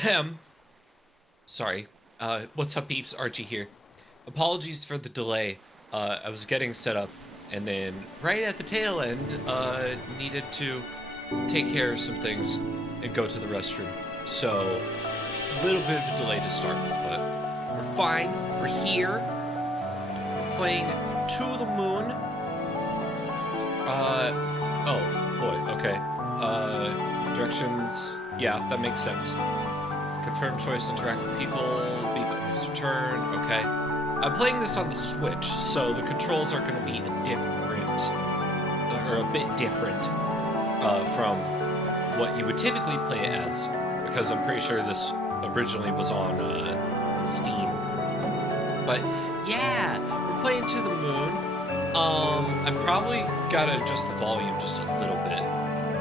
Ahem. Sorry. What's up, peeps? Archie here. Apologies for the delay. I was getting set up, and then right at the tail end, needed to take care of some things and go to the restroom. So, a little bit of a delay to start, but we're fine. We're here. We're playing To the Moon. Oh, boy, okay. Directions. Yeah, that makes sense. Confirm choice, interact with people, be button's turn, okay. I'm playing this on the Switch, so the controls are going to be a bit different from what you would typically play it as, because I'm pretty sure this originally was on Steam. But yeah, we're playing To the Moon. I probably gotta adjust the volume just a little bit,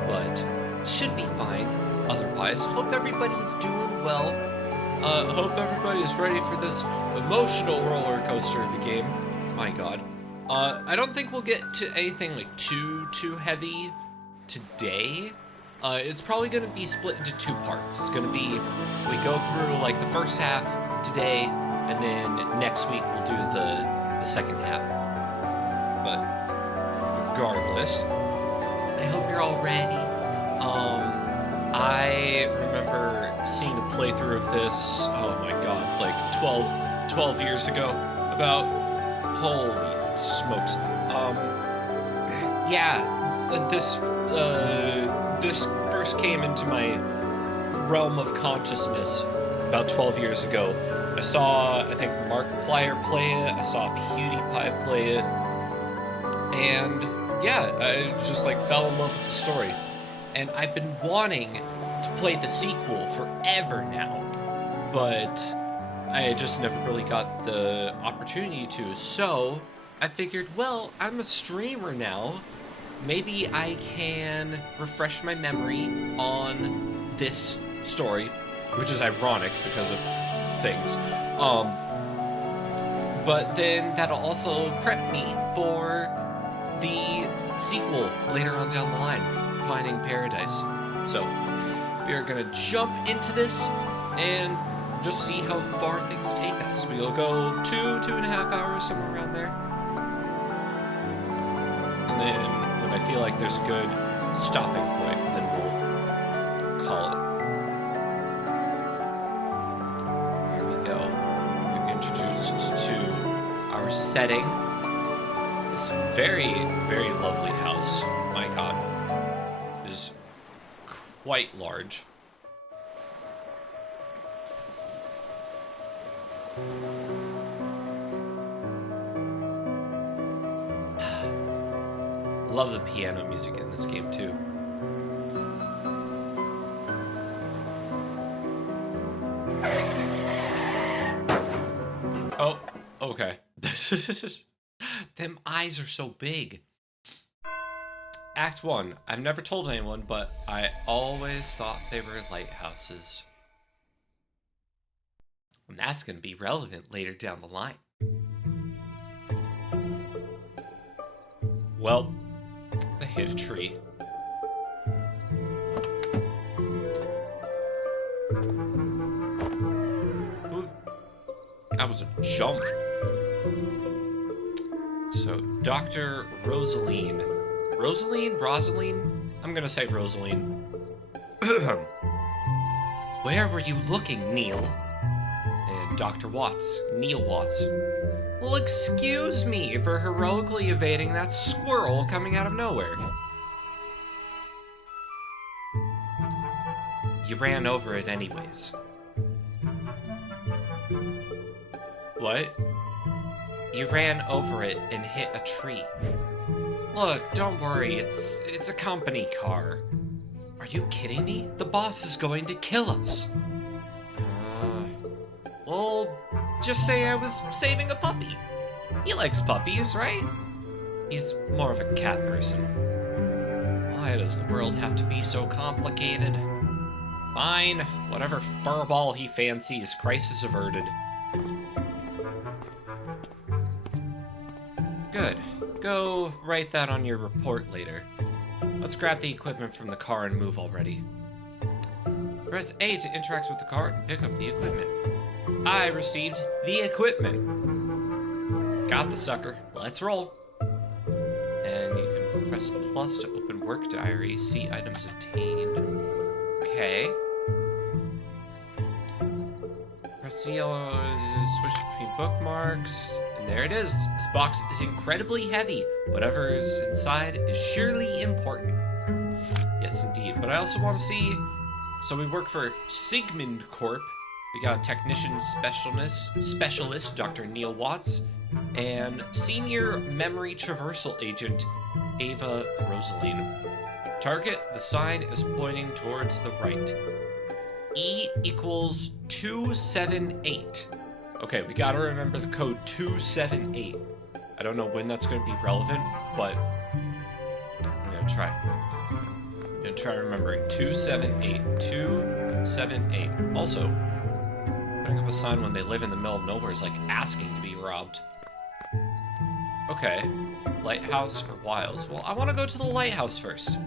but should be fine. Otherwise, hope everybody's doing well. Hope everybody's ready for this emotional roller coaster of a game. My God. I don't think we'll get to anything like too heavy today. It's probably gonna be split into two parts. It's gonna be, we go through like the first half today, and then next week we'll do the second half. But regardless, I hope you're all ready. I remember seeing a playthrough of this, oh my God, like 12 years ago, about, holy smokes. This first came into my realm of consciousness about 12 years ago. I saw, I think, Markiplier play it, I saw PewDiePie play it, and yeah, I just like fell in love with the story. And I've been wanting to play the sequel forever now, but I just never really got the opportunity to. So I figured, well, I'm a streamer now. Maybe I can refresh my memory on this story, which is ironic because of things. But then that'll also prep me for the sequel later on down the line, Finding Paradise. So we are gonna jump into this and just see how far things take us. We'll go 2.5 hours, somewhere around there. And then when I feel like there's a good stopping point, then we'll call it. Here we go. We're introduced to our setting. This very, very lovely house. My God. It is quite large. Love the piano music in this game too. Oh, okay. Them eyes are so big. Act 1. I've never told anyone, but I always thought they were lighthouses. And that's going to be relevant later down the line. Well, they hit a tree. Ooh, that was a jump. So, Dr. Rosaline. Rosaline? I'm gonna say Rosaline. Where were you looking, Neil? And Dr. Watts, Neil Watts. Well, excuse me for heroically evading that squirrel coming out of nowhere. You ran over it anyways. What? You ran over it and hit a tree. Look, don't worry, it's a company car. Are you kidding me? The boss is going to kill us. Well, just say I was saving a puppy. He likes puppies, right? He's more of a cat person. Why does the world have to be so complicated? Fine, whatever furball he fancies, crisis averted. Good. Go write that on your report later. Let's grab the equipment from the car and move already. Press A to interact with the car and pick up the equipment. I received the equipment. Got the sucker. Let's roll. And you can press plus to open work diary, see items obtained. Okay. Press the yellow to switch between bookmarks. And there it is. This box is incredibly heavy. Whatever is inside is surely important. Yes, indeed. But I also want to see... So we work for Sigmund Corp. We got technician specialist Dr. Neil Watts, and senior memory traversal agent Ava Rosaline. Target, the sign is pointing towards the right. E equals 278. Okay, we gotta remember the code 278. I don't know when that's gonna be relevant, but I'm gonna try. I'm gonna try remembering 278. 278. Also, putting up a sign when they live in the middle of nowhere is like asking to be robbed. Okay, lighthouse or Wiles? Well, I want to go to the lighthouse first.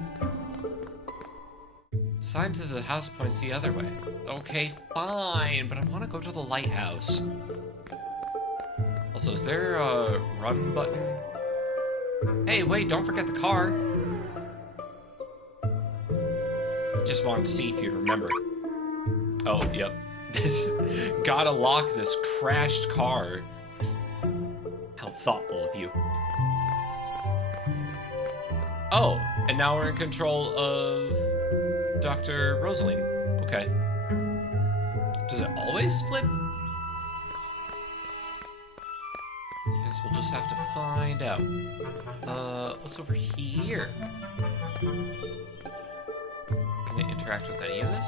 Sign to the house points the other way. Okay, fine, but I want to go to the lighthouse. Also, is there a run button? Hey, wait, don't forget the car. Just wanted to see if you'd remember. Oh, yep. Gotta lock this crashed car. How thoughtful of you. Oh, and now we're in control of Dr. Rosaline. Okay. Does it always flip? Guess we'll just have to find out. What's over here? Can I interact with any of this?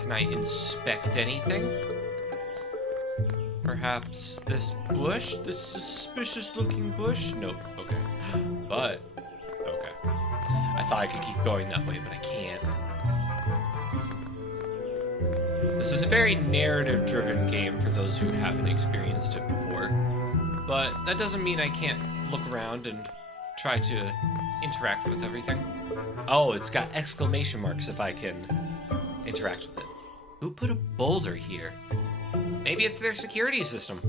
Can I inspect anything? Perhaps this bush? This suspicious looking bush? Nope, okay. But, okay. I thought I could keep going that way, but I can't. This is a very narrative-driven game for those who haven't experienced it before. But that doesn't mean I can't look around and try to interact with everything. Oh, it's got exclamation marks if I can interact with it. Who put a boulder here? Maybe it's their security system.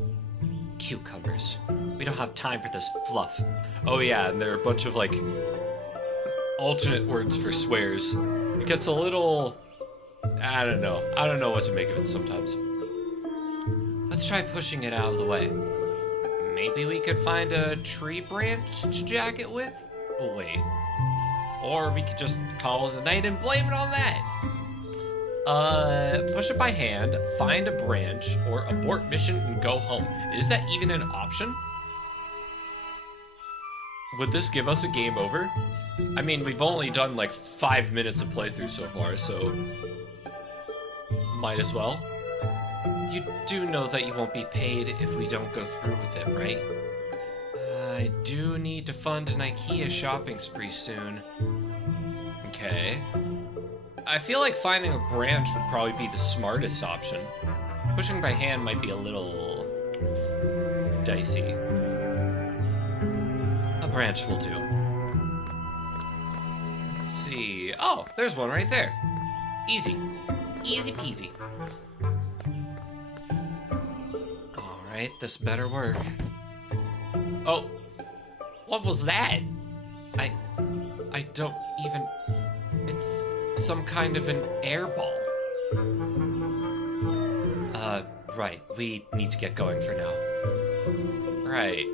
Cucumbers. We don't have time for this fluff. Oh yeah, and there are a bunch of like alternate words for swears. It gets a little... I don't know. I don't know what to make of it sometimes. Let's try pushing it out of the way. Maybe we could find a tree branch to jack it with? Oh wait. Or we could just call it a night and blame it on that. Push it by hand, find a branch, or abort mission and go home. Is that even an option? Would this give us a game over? I mean, we've only done like 5 minutes of playthrough so far, so might as well. You do know that you won't be paid if we don't go through with it, right? I do need to fund an IKEA shopping spree soon. Okay. I feel like finding a branch would probably be the smartest option. Pushing by hand might be a little dicey. A branch will do. Let's see. Oh, there's one right there. Easy. Easy peasy. Alright, this better work. Oh, what was that? I don't even... It's some kind of an air ball. Right, we need to get going for now. Right.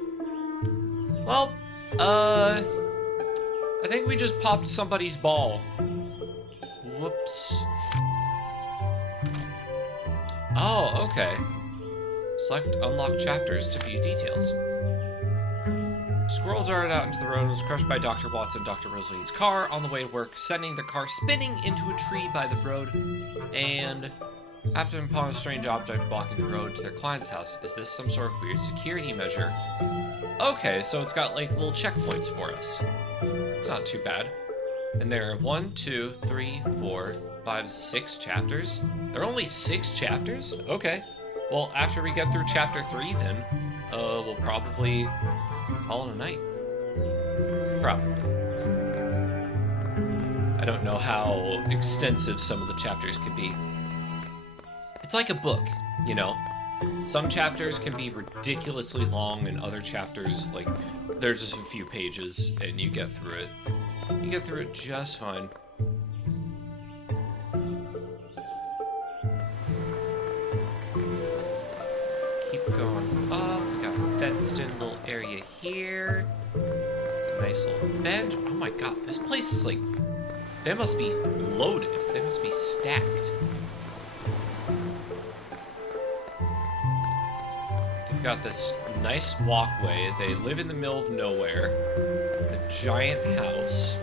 Well, I think we just popped somebody's ball. Whoops. Oh, okay. Select unlock chapters to view details. Squirrel darted out into the road and was crushed by Dr. Watts and Dr. Rosaline's car on the way to work, sending the car spinning into a tree by the road and happened upon a strange object blocking the road to their client's house. Is this some sort of weird security measure? Okay, so it's got like little checkpoints for us. It's not too bad. And there are 1, 2, 3, 4, 5, 6 chapters. There are only 6 chapters? Okay. Well, after we get through chapter 3, then, we'll probably call it a night. Probably. I don't know how extensive some of the chapters could be. It's like a book, you know? Some chapters can be ridiculously long, and other chapters, like, there's just a few pages, and you get through it. You get through it just fine. Keep going up. We got a fenced-in little area here. A nice little bench. Oh my god, this place is like... They must be loaded. They must be stacked. They've got this nice walkway. They live in the middle of nowhere. A giant house.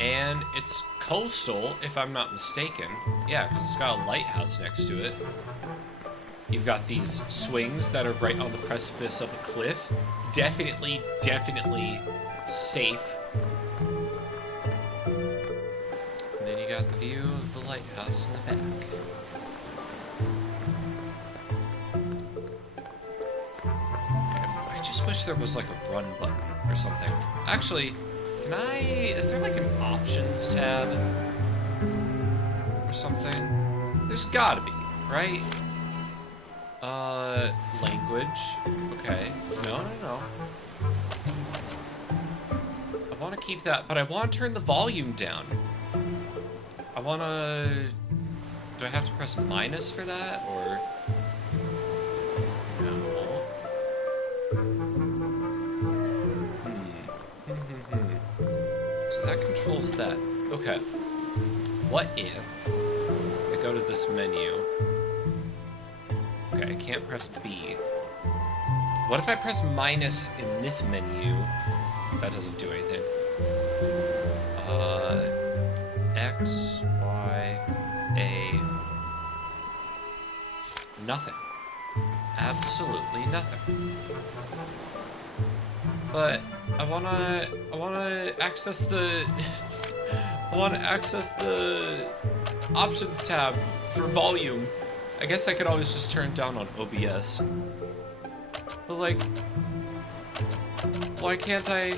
And it's coastal, if I'm not mistaken. Yeah, because it's got a lighthouse next to it. You've got these swings that are right on the precipice of a cliff. Definitely safe. And then you got the view of the lighthouse in the back. I just wish there was like a run button or something. Actually, is there like an options tab or something? There's gotta be, right? Language. Okay. No. I want to keep that, but I want to turn the volume down. I want to... Do I have to press minus for that, or... No. So that controls that. Okay. What if I go to this menu? Okay, I can't press B. What if I press minus in this menu? That doesn't do anything. X, Y, A. Nothing. Absolutely nothing. But I wanna access the I wanna access the options tab for volume. I guess I could always just turn it down on OBS. But like, why can't I?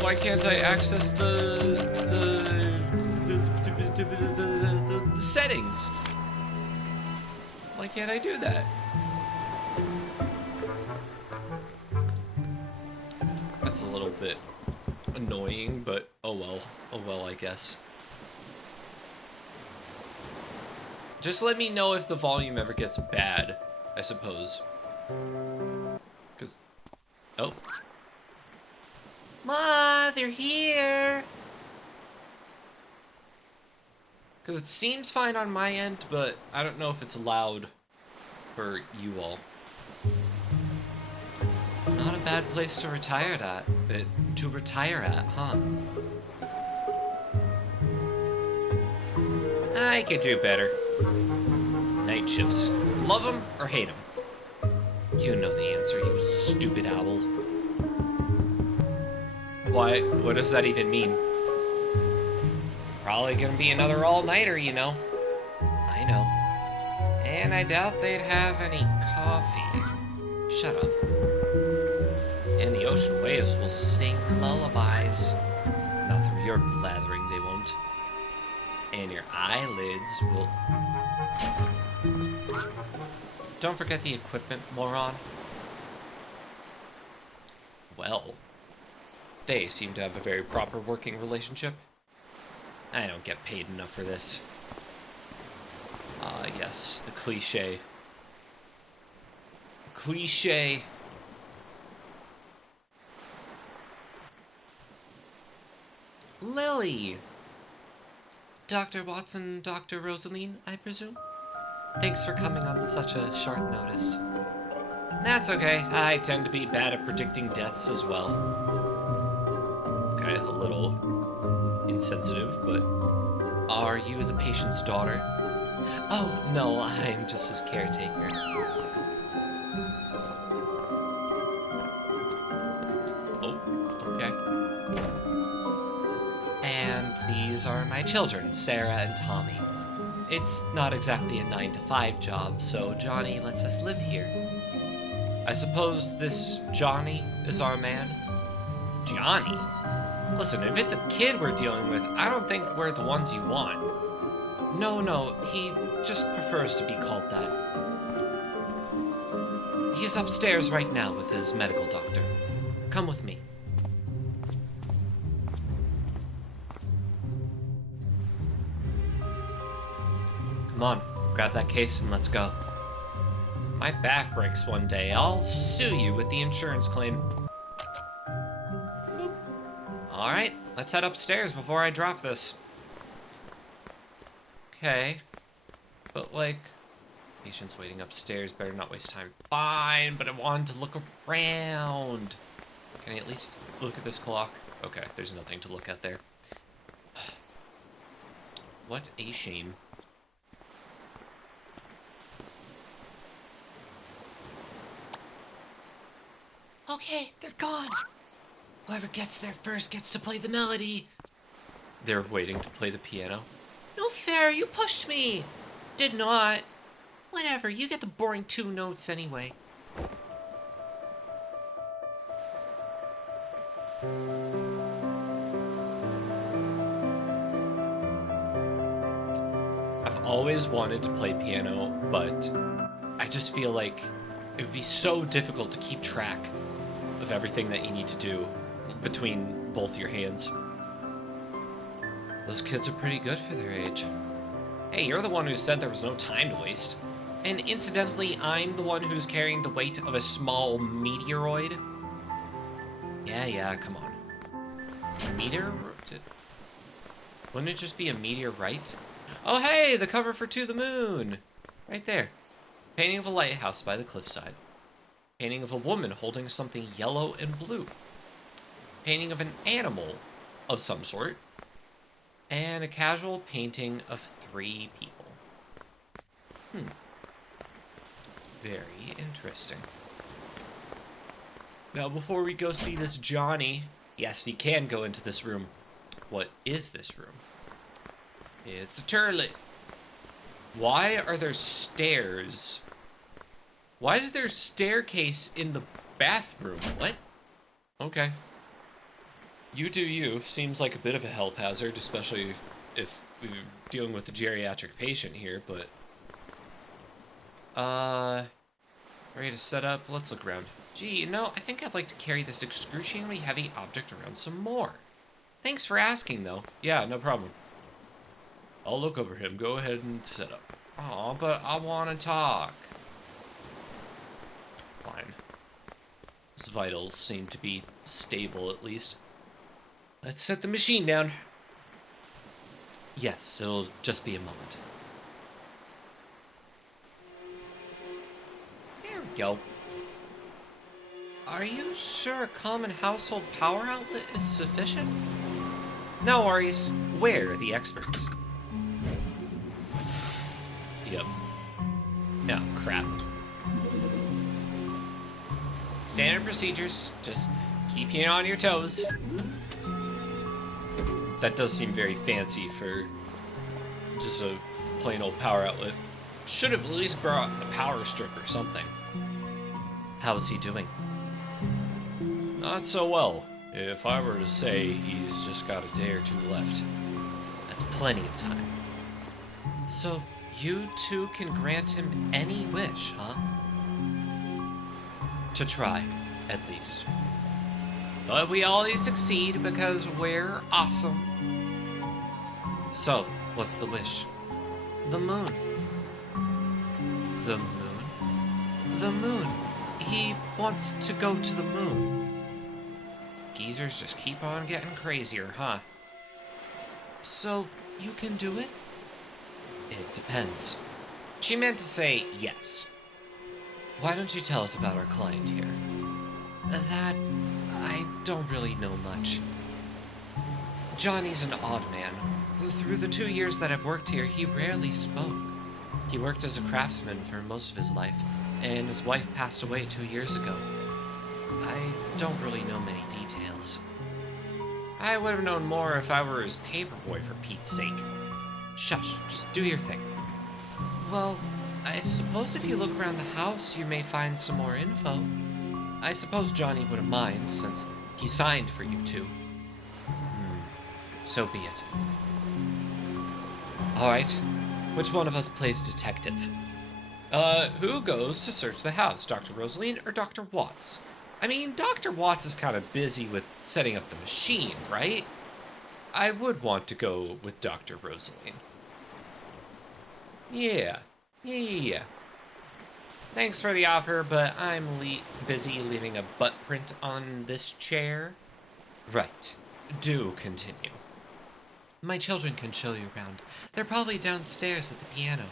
Why can't I access the settings? Why can't I do that? That's a little bit annoying, but oh well, I guess. Just let me know if the volume ever gets bad, I suppose. Cause, oh. Ma, they're here! Cause it seems fine on my end, but I don't know if it's loud for you all. Not a bad place to retire at, huh? I could do better. Night shifts. Love them or hate them? You know the answer, you stupid owl. What does that even mean? It's probably gonna be another all-nighter, you know. I know. And I doubt they'd have any coffee. Shut up. And the ocean waves will sing lullabies. Not through your blathering, they won't. And your eyelids will... Don't forget the equipment, moron. Well, they seem to have a very proper working relationship. I don't get paid enough for this. Ah, yes, the cliche. Cliche. Lily! Dr. Watson, Dr. Rosaline, I presume? Thanks for coming on such a short notice. That's okay. I tend to be bad at predicting deaths as well. Okay, a little insensitive, but... Are you the patient's daughter? Oh, no, I'm just his caretaker. Oh, okay. And these are my children, Sarah and Tommy. It's not exactly a 9-to-5 job, so Johnny lets us live here. I suppose this Johnny is our man? Johnny? Listen, if it's a kid we're dealing with, I don't think we're the ones you want. No, he just prefers to be called that. He's upstairs right now with his medical doctor. Come with me. Come on, grab that case and let's go. My back breaks one day. I'll sue you with the insurance claim. Alright, let's head upstairs before I drop this. Okay. But, like, patient's waiting upstairs. Better not waste time. Fine, but I wanted to look around. Can I at least look at this clock? Okay, there's nothing to look at there. What a shame. Okay, they're gone. Whoever gets there first gets to play the melody. They're waiting to play the piano. No fair, you pushed me. Did not. Whatever, you get the boring 2 notes anyway. I've always wanted to play piano, but I just feel like it would be so difficult to keep track of everything that you need to do between both your hands. Those kids are pretty good for their age. Hey, you're the one who said there was no time to waste. And incidentally, I'm the one who's carrying the weight of a small meteoroid. Yeah, come on. Meteor? Wouldn't it just be a meteorite? Oh, hey, the cover for To the Moon. Right there. Painting of a lighthouse by the cliffside. Painting of a woman holding something yellow and blue. Painting of an animal of some sort. And a casual painting of 3 people. Very interesting. Now, before we go see this Johnny, yes, we can go into this room. What is this room? It's a toilet. Why are there stairs? Why is there a staircase in the bathroom? What? Okay. You do you. Seems like a bit of a health hazard, especially if we're dealing with a geriatric patient here, but... ready to set up? Let's look around. Gee, I think I'd like to carry this excruciatingly heavy object around some more. Thanks for asking, though. Yeah, no problem. I'll look over him. Go ahead and set up. Aw, but I want to talk. Fine. His vitals seem to be stable, at least. Let's set the machine down. Yes, it'll just be a moment. There we go. Are you sure a common household power outlet is sufficient? No worries. We're the experts. Yep. No, crap. Standard procedures. Just keep you on your toes. That does seem very fancy for just a plain old power outlet. Should have at least brought a power strip or something. How's he doing? Not so well. If I were to say he's just got a day or 2 left. That's plenty of time. So, you two can grant him any wish, huh? To try, at least. But we always succeed because we're awesome. So, what's the wish? The moon. The moon? The moon. He wants to go to the moon. Geezers just keep on getting crazier, huh? So, you can do it? It depends. She meant to say yes. Why don't you tell us about our client here? That... I don't really know much. Johnny's an odd man. Through the 2 years that I've worked here, he rarely spoke. He worked as a craftsman for most of his life, and his wife passed away 2 years ago. I don't really know many details. I would have known more if I were his paperboy, for Pete's sake. Shush, just do your thing. Well, I suppose if you look around the house, you may find some more info. I suppose Johnny wouldn't mind, since he signed for you two. So be it. Alright, which one of us plays detective? Who goes to search the house, Dr. Rosaline or Dr. Watts? I mean, Dr. Watts is kind of busy with setting up the machine, right? I would want to go with Dr. Rosaline. Yeah. Thanks for the offer, but I'm busy leaving a butt print on this chair. Right. Do continue. My children can show you around. They're probably downstairs at the piano.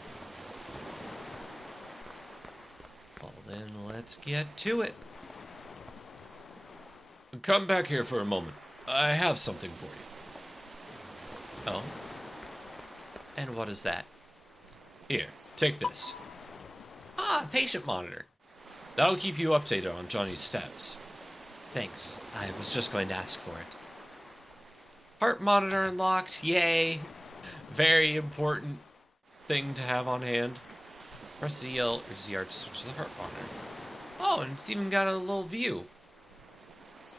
Well, then let's get to it. Come back here for a moment. I have something for you. Oh? And what is that? Here, take this. Ah, patient monitor. That'll keep you updated on Johnny's status. Thanks. I was just going to ask for it. Heart monitor unlocked. Yay. Very important thing to have on hand. Press ZL or ZR to switch to the heart monitor. Oh, and it's even got a little view.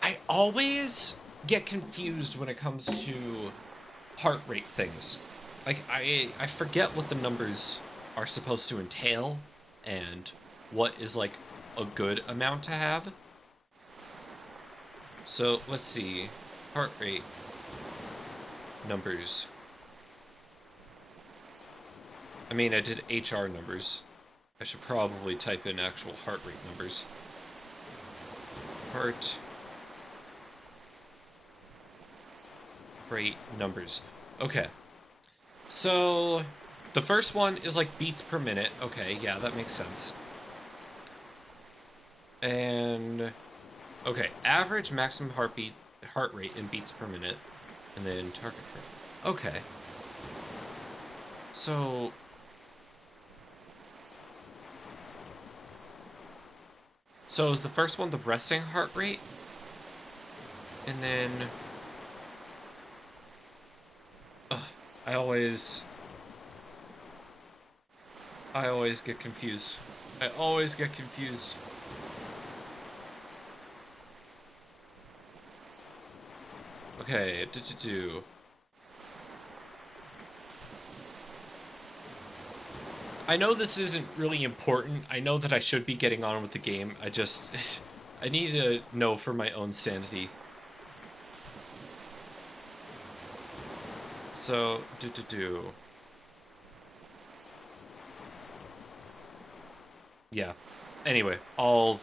I always get confused when it comes to heart rate things. Like, I forget what the numbers are supposed to entail and what is, like, a good amount to have. So, let's see. Heart rate numbers. I mean, I did HR numbers. I should probably type in actual heart rate numbers. Heart rate numbers. Okay. So, the first one is like beats per minute. Okay, yeah, that makes sense. And, okay, average maximum heart rate in beats per minute. And then target rate. Okay. So, is the first one the resting heart rate? And then, I always get confused. Okay, I know this isn't really important. I know that I should be getting on with the game. I need to know for my own sanity. So, yeah. Anyway, I'll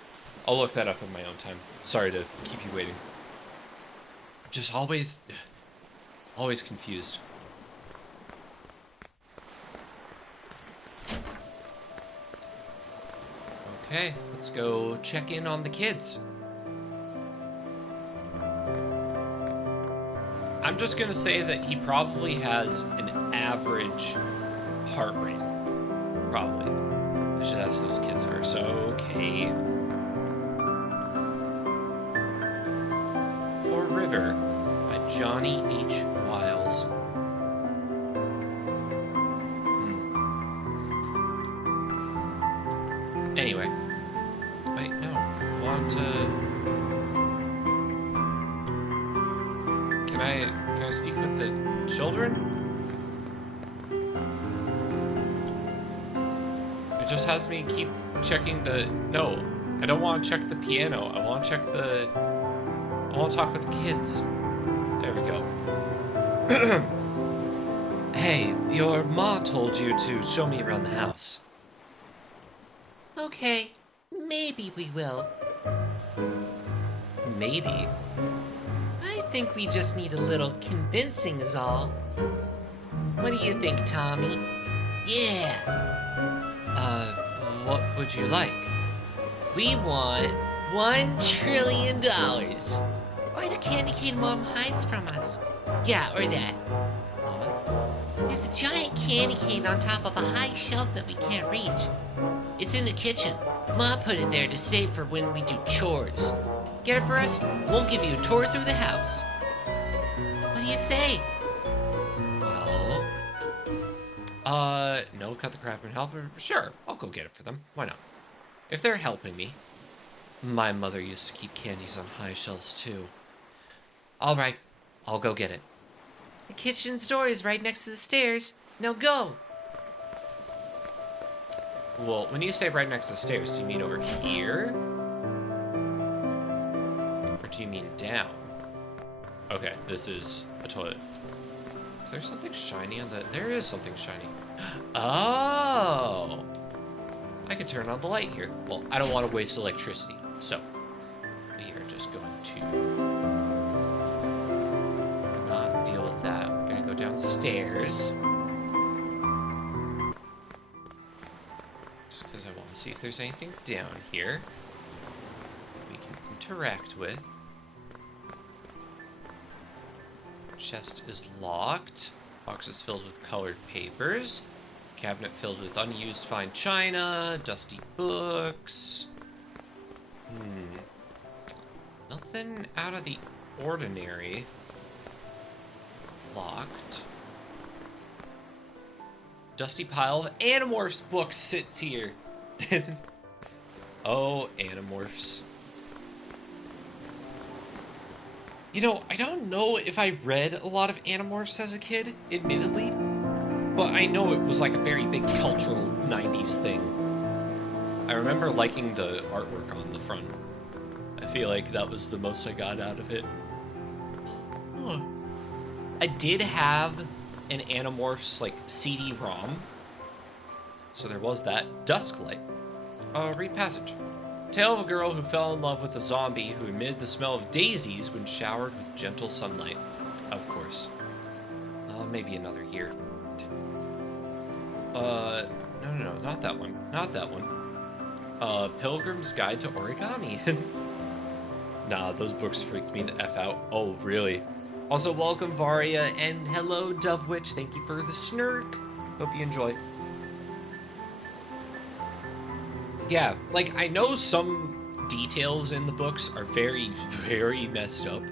look that up in my own time. Sorry to keep you waiting. I'm just always confused. Okay, let's go check in on the kids. I'm just gonna say that he probably has an average heart rate. Probably. I should ask those kids first. Okay. For River by Johnny H. Wiles. Anyway. Wait, no. I want to... Can I speak with the children? It just has me keep checking the... No, I don't want to check the piano. I want to check the... I want to talk with the kids. There we go. Hey, your ma told you to show me around the house. Okay, maybe we will. Maybe. I think we just need a little convincing is all. What do you think, Tommy? Yeah. What would you like? We want $1 trillion. Or the candy cane Mom hides from us. Yeah, or that. There's a giant candy cane on top of a high shelf that we can't reach. It's in the kitchen. Ma put it there to save for when we do chores. Get it for us? Won't give you a tour through the house. What do you say? Well, No, cut the crap and help. Sure, I'll go get it for them. Why not? If they're helping me. My mother used to keep candies on high shelves, too. All right, I'll go get it. The kitchen's door is right next to the stairs. Now go. Well, when you say right next to the stairs, do you mean over here? Or do you mean down? Okay, this is a toilet. Is there something shiny on the... There is something shiny. Oh! I can turn on the light here. Well, I don't want to waste electricity, so we are just going to not deal with that. We're going to go downstairs. Just because I want to see if there's anything down here we can interact with. Chest is locked. Box is filled with colored papers. Cabinet filled with unused fine china, dusty books. Nothing out of the ordinary. Locked. Dusty pile of Animorphs books sits here. Oh, Animorphs. You know, I don't know if I read a lot of Animorphs as a kid, admittedly. But I know it was like a very big cultural 90s thing. I remember liking the artwork on the front. I feel like that was the most I got out of it. Huh. I did have an Animorphs, like, CD-ROM. So there was that. Dusklight. Read passage. Tale of a girl who fell in love with a zombie who emitted the smell of daisies when showered with gentle sunlight. Of course. Maybe another here. No, not that one. Not that one. Pilgrim's Guide to Origami. Nah, those books freaked me the F out. Oh, really? Also, welcome, Varia, and hello, Dovewitch. Thank you for the snurk. Hope you enjoy. Yeah, like, I know some details in the books are very, very messed up,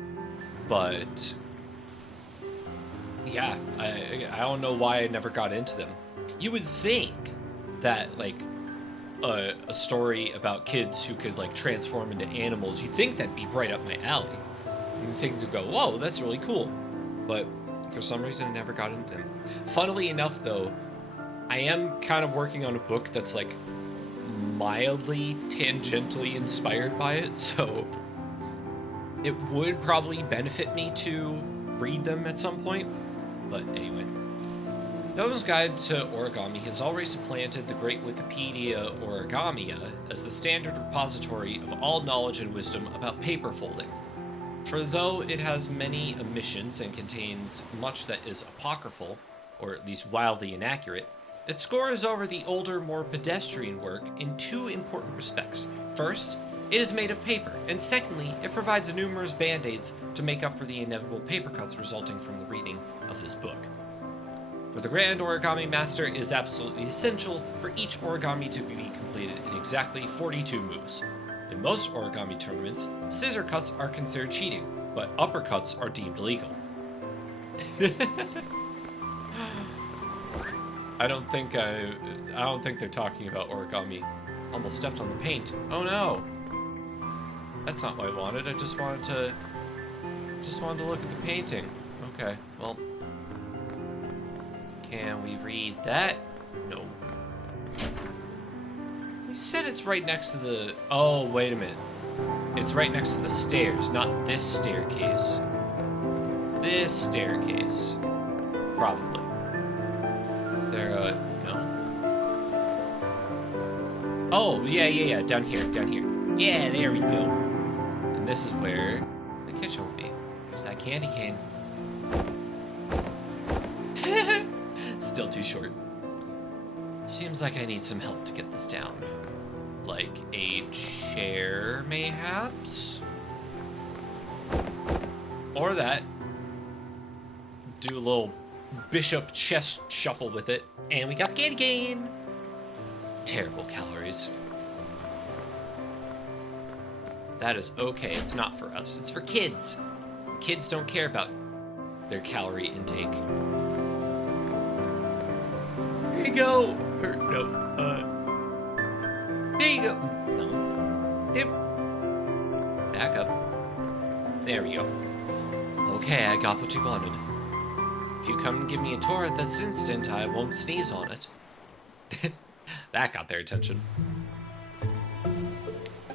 but yeah, I don't know why I never got into them. You would think that, like, a story about kids who could, like, transform into animals, you'd think that'd be right up my alley. And things would go, whoa, that's really cool. But for some reason, I never got into them. Funnily enough, though, I am kind of working on a book that's, like, mildly tangentially inspired by it, so it would probably benefit me to read them at some point. But anyway. Nova's Guide to Origami has already supplanted the great Wikipedia Origamia as the standard repository of all knowledge and wisdom about paper folding. For though it has many omissions and contains much that is apocryphal, or at least wildly inaccurate, it scores over the older, more pedestrian work in two important respects. First, it is made of paper, and secondly, it provides numerous band-aids to make up for the inevitable paper cuts resulting from the reading of this book. For the Grand Origami Master, it is absolutely essential for each origami to be completed in exactly 42 moves. In most origami tournaments, scissor cuts are considered cheating, but uppercuts are deemed legal. I don't think they're talking about origami. Almost stepped on the paint. Oh no! That's not what I wanted. I just wanted to look at the painting. Okay, well. Can we read that? No. You said it's right next to the... Oh, wait a minute. It's right next to the stairs, not this staircase. This staircase. Probably. Is there a... No. Oh, yeah. Down here. Yeah, there we go. And this is where the kitchen will be. There's that candy cane. Still too short. Seems like I need some help to get this down. Like a chair, mayhaps? Or that. Do a little bishop chest shuffle with it. And we got the candy cane! Terrible calories. That is okay. It's not for us. It's for kids. Kids don't care about their calorie intake. you go. Or, no, there you go. No. Dip. Back up. There we go. Okay, I got what you wanted. If you come and give me a tour at this instant, I won't sneeze on it. That got their attention.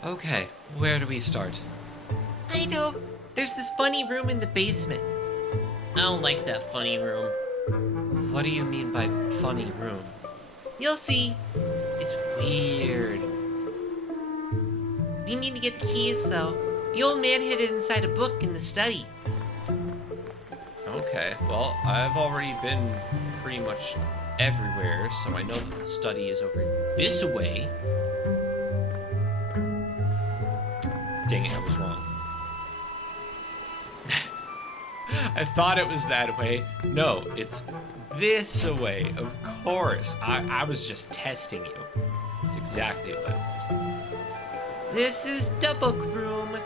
Okay, where do we start? I know. There's this funny room in the basement. I don't like that funny room. What do you mean by funny room? You'll see. It's weird. We need to get the keys, though. The old man hid it inside a book in the study. Okay, well, I've already been pretty much everywhere, so I know that the study is over this way. Dang it, I was wrong. I thought it was that way. No, it's this way, of course. I was just testing you. That's exactly what it was. This is the book room.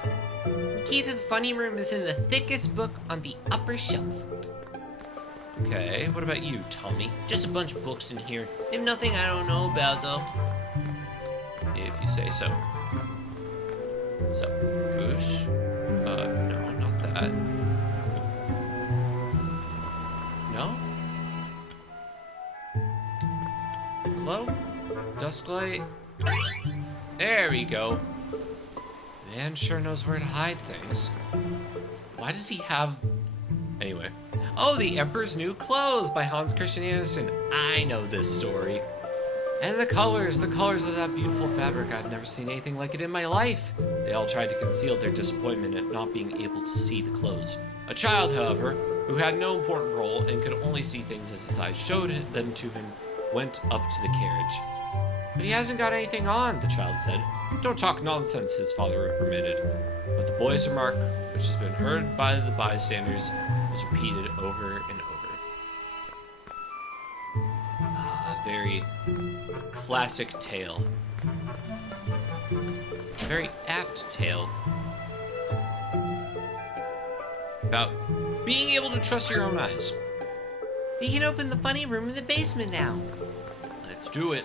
The key to the funny room is in the thickest book on the upper shelf. Okay, what about you, Tommy? Just a bunch of books in here. They have nothing I don't know about, though. If you say so. So, push. No, not that. No? Hello? Dusk light? There we go. Man sure knows where to hide things. Why does he have... Anyway. Oh, The Emperor's New Clothes by Hans Christian Andersen. I know this story. And the colors of that beautiful fabric. I've never seen anything like it in my life. They all tried to conceal their disappointment at not being able to see the clothes. A child, however, who had no important role and could only see things as his eyes showed them to him, went up to the carriage. But he hasn't got anything on, the child said. Don't talk nonsense, his father reprimanded. But the boy's remark, which has been heard by the bystanders, was repeated over and over. A very classic tale. A very apt tale. About being able to trust your own eyes. We can open the funny room in the basement now. Let's do it.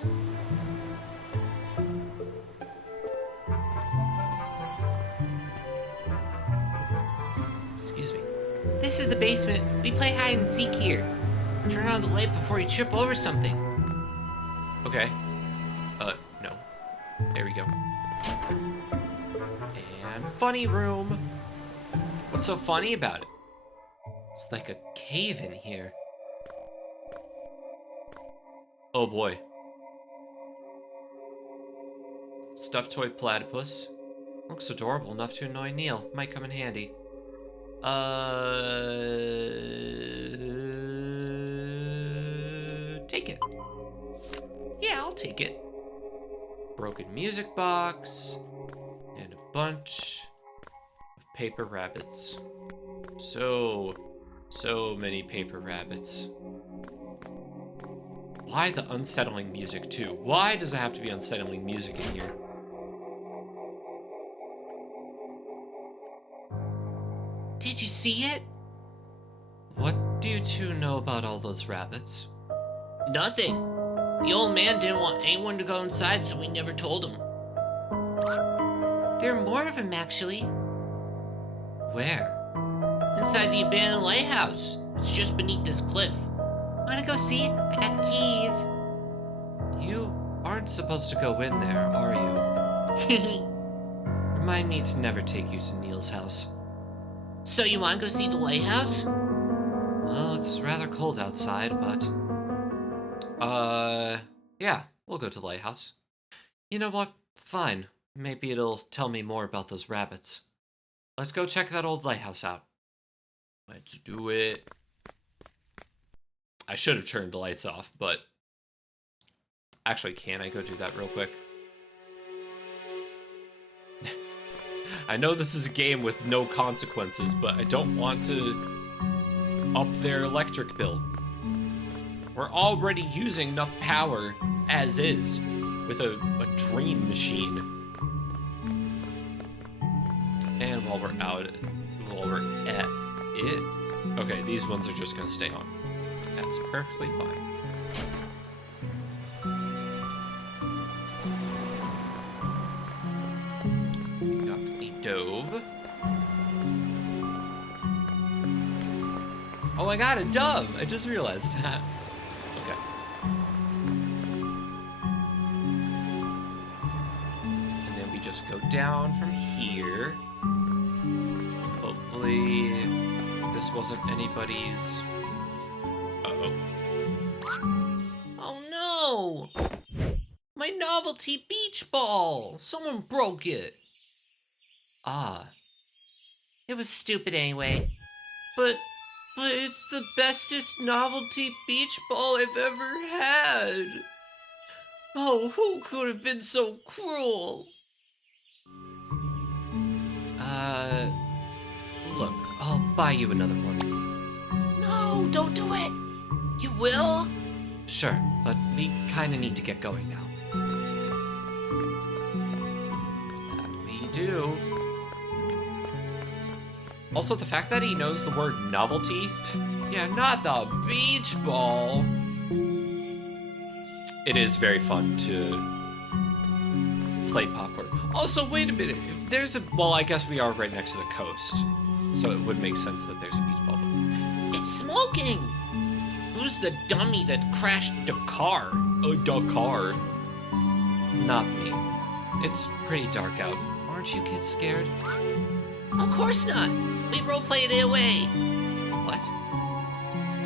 Excuse me. This is the basement. We play hide and seek here. Turn on the light before you trip over something. Okay. No. There we go. And funny room. What's so funny about it? It's like a cave in here. Oh boy. Stuffed toy platypus. Looks adorable enough to annoy Neil. Might come in handy. Take it. Yeah, I'll take it. Broken music box. And a bunch of paper rabbits. So many paper rabbits. Why the unsettling music too? Why does it have to be unsettling music in here? Did you see it? What do you two know about all those rabbits? Nothing. The old man didn't want anyone to go inside, so we never told him. There are more of them, actually. Where? Inside the abandoned lighthouse. It's just beneath this cliff. Wanna go see? I got the keys. You aren't supposed to go in there, are you? Remind me to never take you to Neil's house. So you wanna go see the lighthouse? Well, it's rather cold outside, but... yeah, we'll go to the lighthouse. You know what? Fine. Maybe it'll tell me more about those rabbits. Let's go check that old lighthouse out. Let's do it. I should have turned the lights off, but... Actually, can I go do that real quick? I know this is a game with no consequences, but I don't want to up their electric bill. We're already using enough power as is with a dream machine. And while we're at it, okay, these ones are just gonna stay on. That's perfectly fine. my god, a dove! I just realized. Okay. And then we just go down from here. Hopefully, this wasn't anybody's... Uh-oh. Oh no! My novelty beach ball! Someone broke it. Ah. It was stupid anyway. But it's the bestest novelty beach ball I've ever had. Oh, who could have been so cruel? Look, I'll buy you another one. No, don't do it. You will? Sure, but we kinda need to get going now. That we do. Also, the fact that he knows the word novelty, yeah, not the beach ball. It is very fun to play popcorn. Also, wait a minute, if there's a, well, I guess we are right next to the coast, so it would make sense that there's a beach ball. It's smoking. Who's the dummy that crashed the car? The car. Not me. It's pretty dark out. Aren't you kids scared? Of course not. We roleplayed it away. What?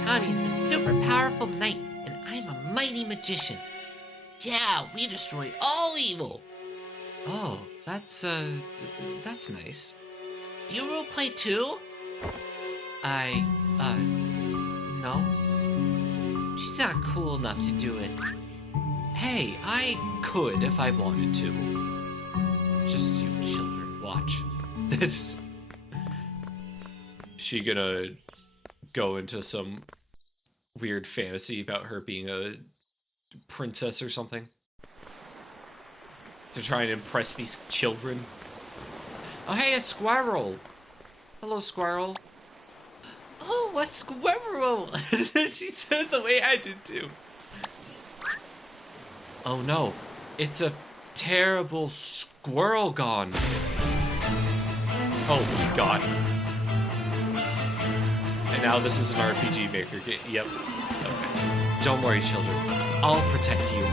Tommy's a super powerful knight, and I'm a mighty magician. Yeah, we destroy all evil. Oh, that's nice. Do you roleplay too? No. She's not cool enough to do it. Hey, I could if I wanted to. Just you children, watch. She gonna go into some weird fantasy about her being a princess or something? To try and impress these children? Oh, hey, a squirrel! Hello, squirrel. Oh, a squirrel! She said the way I did too. Oh no, it's a terrible squirrel gone. Oh my god. And now this is an RPG Maker game. Yep. Okay. Don't worry, children. I'll protect you.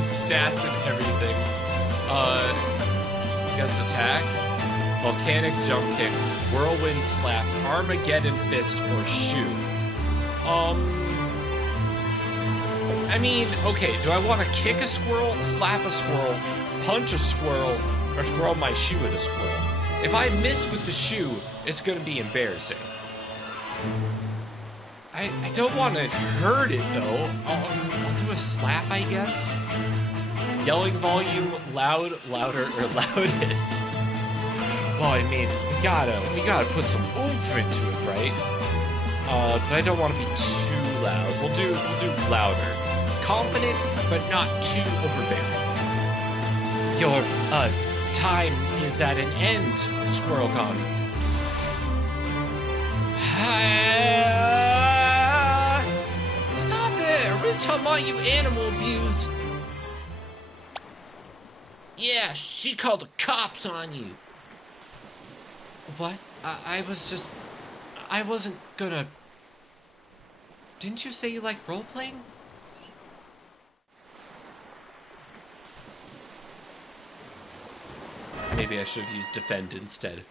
Stats and everything. Guess attack. Volcanic jump kick. Whirlwind slap. Armageddon fist or shoe. I mean, okay, do I want to kick a squirrel, slap a squirrel, punch a squirrel, or throw my shoe at a squirrel? If I miss with the shoe, it's gonna be embarrassing. I don't want to hurt it though. I'll do a slap, I guess. Yelling volume, loud, louder, or loudest. Well, I mean, we gotta put some oomph into it, right? But I don't want to be too loud. We'll do louder. Confident, but not too overbearing. Your, time is at an end, Squirrel Con. Stop it! We're talking about you animal abuse. Yeah, she called the cops on you. What? I wasn't gonna... Didn't you say you like role-playing? Maybe I should have used defend instead.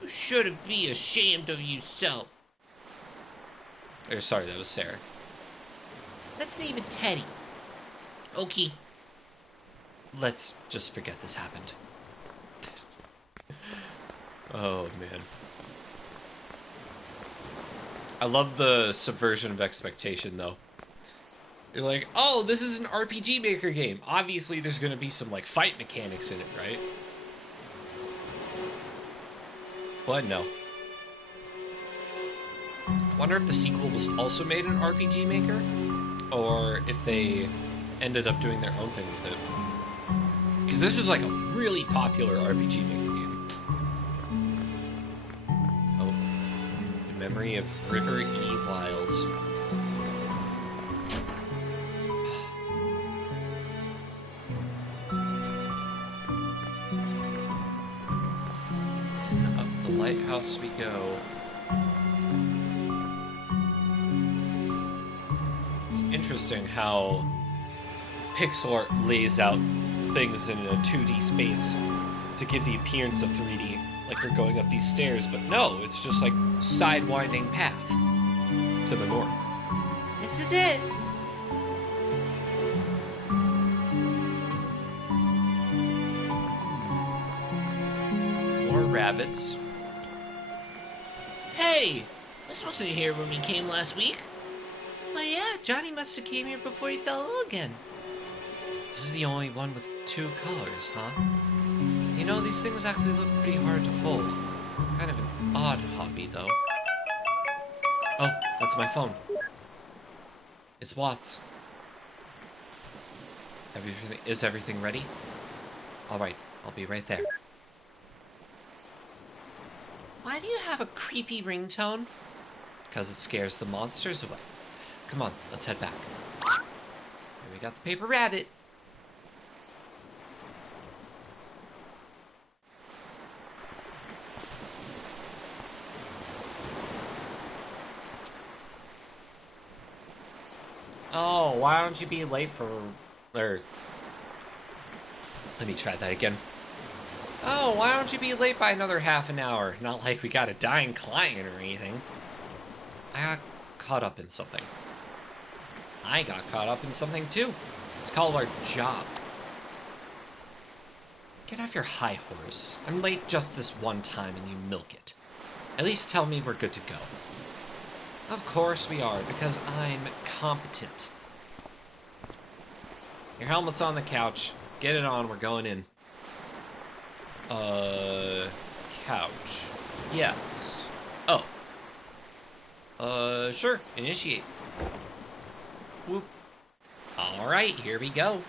You should be ashamed of yourself. Or sorry, that was Sarah. Let's name it Teddy. Okay. Let's just forget this happened. Oh, man. I love the subversion of expectation, though. You're like, oh, this is an RPG Maker game. Obviously, there's going to be some, like, fight mechanics in it, right? But no. Wonder if the sequel was also made in RPG Maker? Or if they ended up doing their own thing with it. Because this was, like, a really popular RPG Maker game. Oh. In memory of River E. Wiles. across we go. It's interesting how pixel art lays out things in a 2D space to give the appearance of 3D, like they're going up these stairs, but no, it's just like side-winding path to the north. This is it. More rabbits. Hey, this wasn't here when we came last week. Oh yeah, Johnny must have came here before he fell ill again. This is the only one with 2 colors, huh? You know, these things actually look pretty hard to fold. Kind of an odd hobby, though. Oh, that's my phone. It's Watts. Is everything ready? Alright, I'll be right there. Why do you have a creepy ringtone? Because it scares the monsters away. Come on, let's head back. Here we got the paper rabbit. Oh, why don't you be late for... Let me try that again. Oh, why don't you be late by another half an hour? Not like we got a dying client or anything. I got caught up in something. I got caught up in something too. It's called our job. Get off your high horse. I'm late just this one time and you milk it. At least tell me we're good to go. Of course we are, because I'm competent. Your helmet's on the couch. Get it on, we're going in. Couch. Yes. Oh. Sure. Initiate. Whoop. Alright, here we go.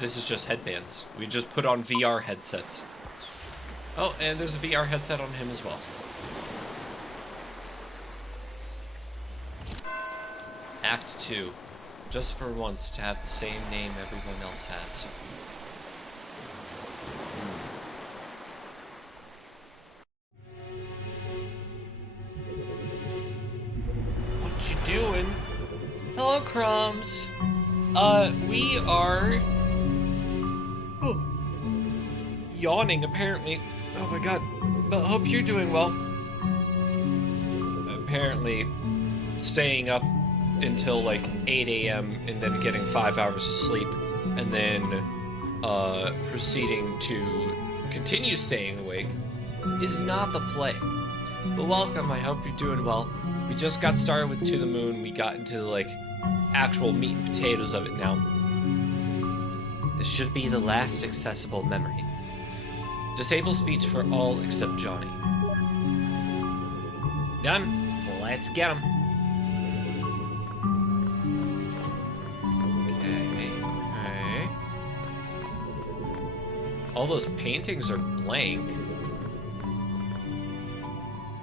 This is just headbands. We just put on VR headsets. Oh, and there's a VR headset on him as well. Act 2. Just for once to have the same name everyone else has. What you doing? Hello, Crumbs. We are... Oh. Yawning, apparently. Oh my god. But hope you're doing well. Apparently, staying up until like 8 a.m. and then getting 5 hours of sleep, and then proceeding to continue staying awake is not the play. But welcome, I hope you're doing well. We just got started with To the Moon. We got into like actual meat and potatoes of it now. This should be the last accessible memory. Disable speech for all except Johnny. Done. Let's get him. Okay. All those paintings are blank.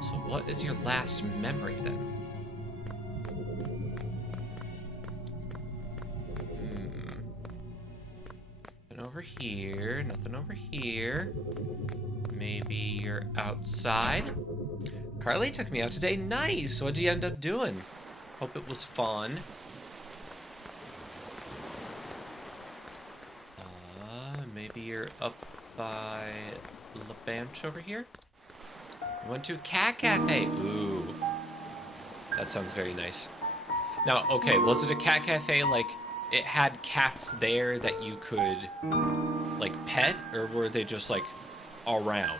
So what is your last memory then? Nothing over here, nothing over here. Maybe you're outside? Carly took me out today. Nice! What'd you end up doing? Hope it was fun. Maybe you're up by La Bench over here? We went to a cat cafe. Ooh. That sounds very nice. Now, okay, was it a cat cafe like it had cats there that you could like pet, or were they just like around?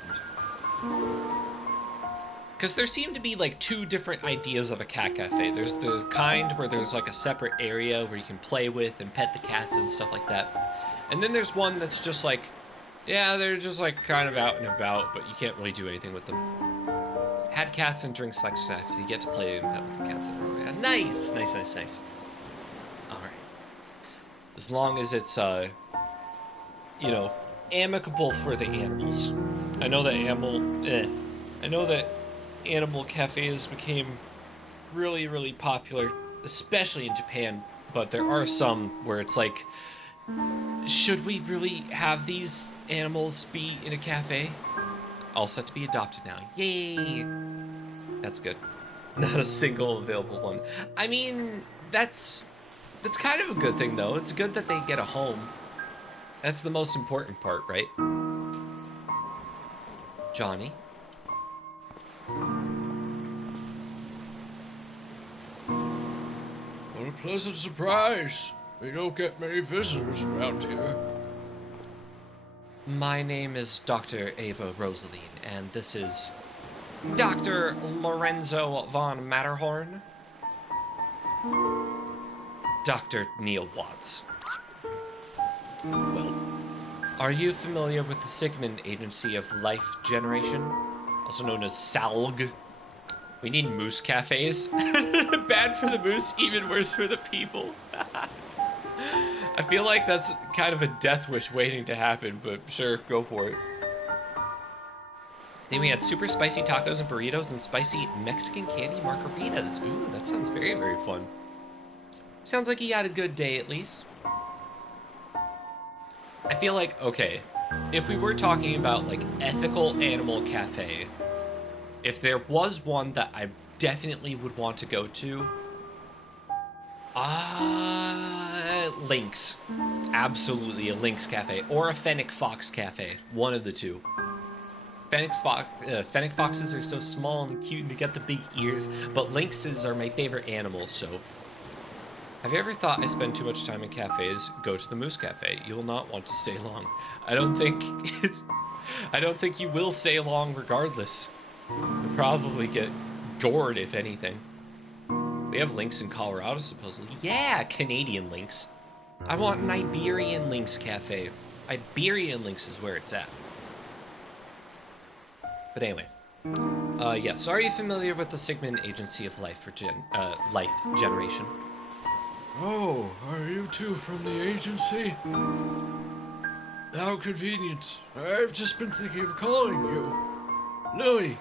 Because there seem to be like 2 different ideas of a cat cafe. There's the kind where there's like a separate area where you can play with and pet the cats and stuff like that. And then there's one that's just like, yeah, they're just like kind of out and about, but you can't really do anything with them. Had cats and drinks like snacks, so you get to play and pet with the cats that are around. Nice, nice, nice, nice. All right. As long as it's, you know, amicable for the animals. I know that animal cafes became really, really popular, especially in Japan, but there are some where it's like, Should we really have these animals be in a cafe? All set to be adopted now. Yay! That's good. Not a single available one. I mean, that's kind of a good thing, though. It's good that they get a home. That's the most important part, right? Johnny? What a pleasant surprise. We don't get many visitors around here. My name is Dr. Ava Rosaline, and this is Dr. Lorenzo von Matterhorn. Dr. Neil Watts. Well, are you familiar with the Sigmund Agency of Life Generation, also known as SALG? We need moose cafes. Bad for the moose, even worse for the people. I feel like that's kind of a death wish waiting to happen, but sure, go for it. Then we had super spicy tacos and burritos and spicy Mexican candy margaritas. Ooh, that sounds very, very fun. Sounds like you had a good day at least. I feel like, okay, if we were talking about like ethical animal cafe, if there was one that I definitely would want to go to, Lynx. Absolutely a Lynx cafe or a Fennec Fox cafe, one of the two. Fennec foxes are so small and cute and they got the big ears, but lynxes are my favorite animals, so. Have you ever thought I spend too much time in cafes? Go to the Moose Cafe. You will not want to stay long. I don't think you will stay long regardless. You'll probably get gored if anything. We have lynx in Colorado supposedly. Yeah, Canadian lynx. I want an Iberian Lynx Cafe. Iberian Lynx is where it's at. But anyway. Yes, are you familiar with the Sigmund Agency of Life Life Generation? Oh, are you two from the agency? How convenient. I've just been thinking of calling you. Louie,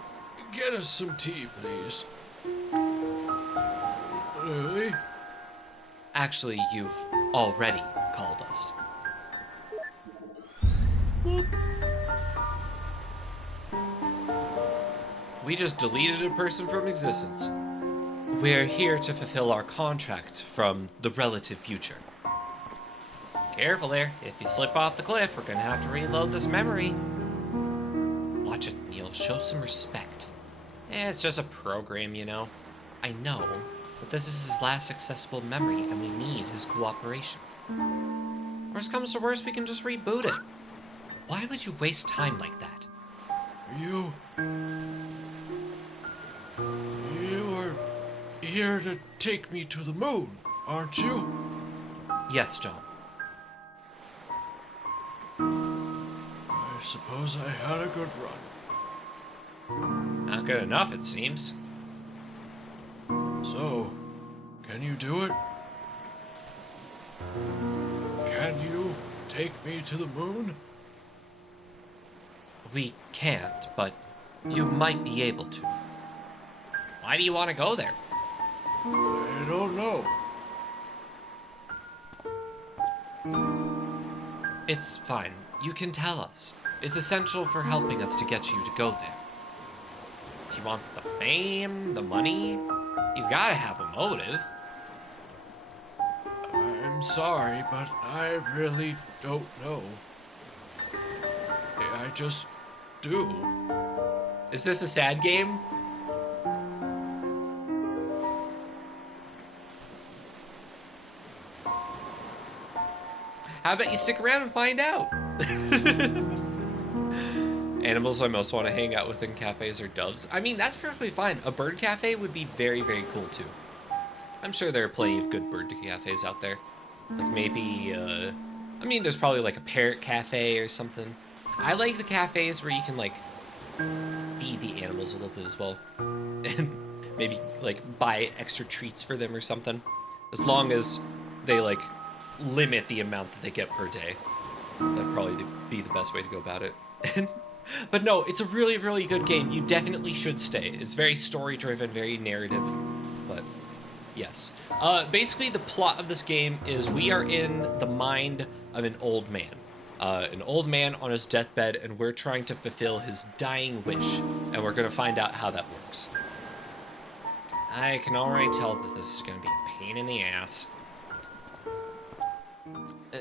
get us some tea, please. Louie? Actually, you've already called us. We just deleted a person from existence. We're here to fulfill our contract from the relative future. Careful there. If you slip off the cliff, we're gonna have to reload this memory. Watch it, Neil. Show some respect. It's just a program, you know. I know, but this is his last accessible memory, and we need his cooperation. Worst comes to worst, we can just reboot it. Why would you waste time like that? You are here to take me to the moon, aren't you? Yes, John. I suppose I had a good run. Not good enough, it seems. So, can you do it? Can you take me to the moon? We can't, but you might be able to. Why do you want to go there? I don't know. It's fine. You can tell us. It's essential for helping us to get you to go there. Do you want the fame, the money? You've got to have a motive. I'm sorry, but I really don't know. I just do. Is this a sad game? How about you stick around and find out? Animals I most want to hang out with in cafes are doves. I mean, that's perfectly fine. A bird cafe would be very, very cool too. I'm sure there are plenty of good bird cafes out there. Like maybe, I mean, there's probably like a parrot cafe or something. I like the cafes where you can like feed the animals a little bit as well. And maybe like buy extra treats for them or something. As long as they like limit the amount that they get per day. That'd probably be the best way to go about it. But no, it's a really, really good game. You definitely should stay. It's very story-driven, very narrative. But yes. Basically, the plot of this game is we are in the mind of an old man. An old man on his deathbed, and we're trying to fulfill his dying wish, and we're going to find out how that works. I can already tell that this is going to be a pain in the ass.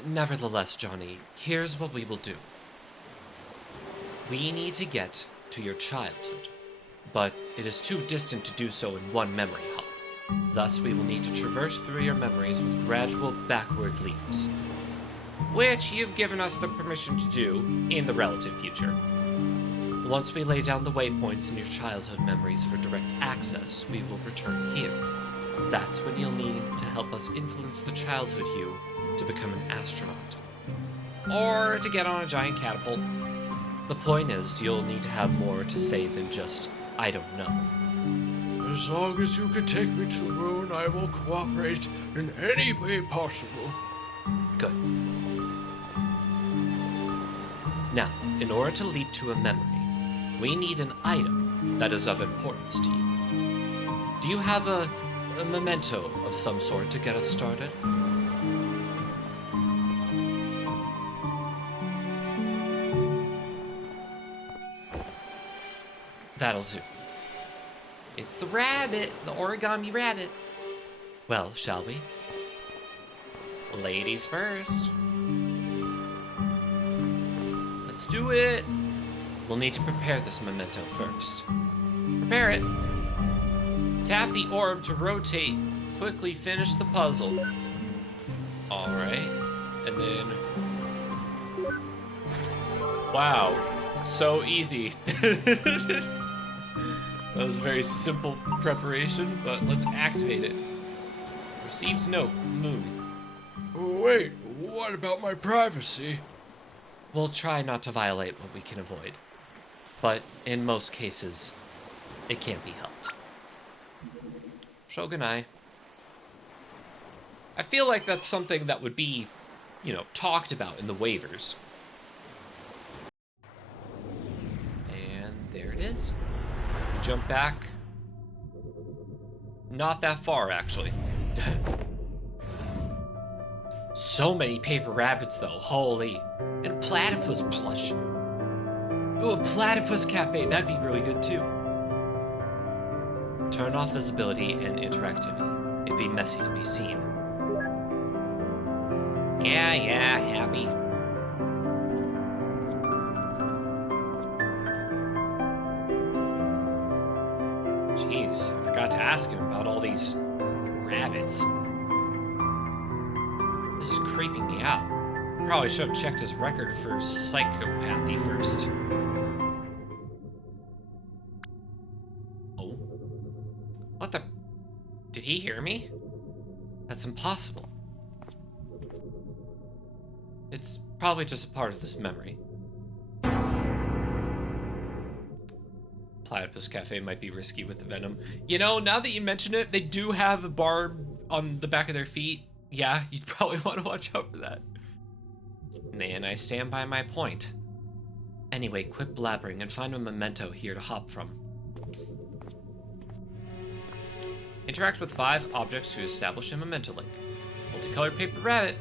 Nevertheless, Johnny, here's what we will do. We need to get to your childhood, but it is too distant to do so in one memory hop. Thus, we will need to traverse through your memories with gradual backward leaps, which you've given us the permission to do in the relative future. Once we lay down the waypoints in your childhood memories for direct access, we will return here. That's when you'll need to help us influence the childhood you to become an astronaut. Or to get on a giant catapult. The point is, you'll need to have more to say than just, I don't know. As long as you can take me to the moon, I will cooperate in any way possible. Good. Now, in order to leap to a memory, we need an item that is of importance to you. Do you have a memento of some sort to get us started? That'll do. It's the rabbit, the origami rabbit. Well, shall we? Ladies first. Let's do it. We'll need to prepare this memento first. Prepare it. Tap the orb to rotate. Quickly finish the puzzle. Alright. And then... Wow. So easy. That was a very simple preparation, but let's activate it. Received note, moon. Wait, what about my privacy? We'll try not to violate what we can avoid. But in most cases, it can't be helped. Shogunai. I feel like that's something that would be, talked about in the waivers. And there it is. Jump back. Not that far, actually. So many paper rabbits, though. Holy. And a platypus plush. Ooh, a platypus cafe. That'd be really good, too. Turn off visibility and interactivity. It'd be messy to be seen. Yeah, happy. Jeez, I forgot to ask him about all these rabbits. This is creeping me out. Probably should have checked his record for psychopathy first. Oh. What the? Did he hear me? That's impossible. It's probably just a part of this memory. Platypus Cafe might be risky with the venom. Now that you mention it, they do have a barb on the back of their feet. Yeah, you'd probably want to watch out for that. And I stand by my point. Anyway, quit blabbering and find a memento here to hop from. Interact with 5 objects to establish a memento link. Multicolored paper rabbit.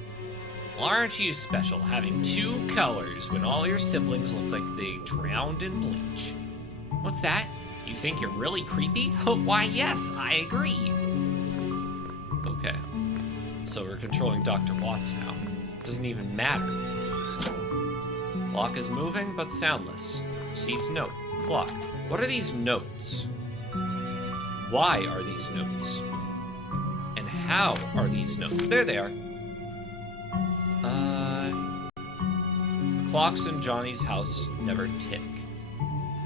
Well, aren't you special, having 2 colors when all your siblings look like they drowned in bleach? What's that? You think you're really creepy? Why, yes, I agree. Okay. So we're controlling Dr. Watts now. Doesn't even matter. Clock is moving, but soundless. Received note. Clock. What are these notes? Why are these notes? And how are these notes? There they are. Clocks in Johnny's house never tick.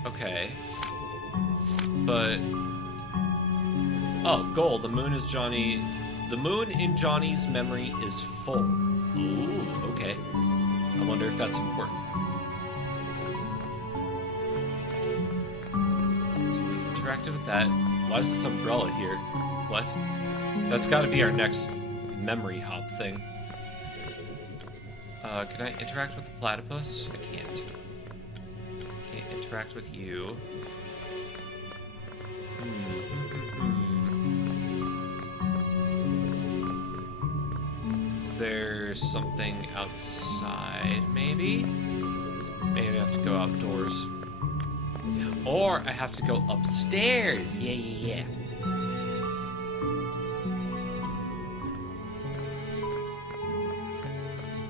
Okay. But... Oh, goal. The moon is Johnny... The moon in Johnny's memory is full. Ooh, okay. I wonder if that's important. So we interacted with that. Why is this umbrella here? What? That's gotta be our next memory hop thing. Can I interact with the platypus? I can't. Can't interact with you. Is there's something outside, maybe? Maybe I have to go outdoors. Or I have to go upstairs. Yeah.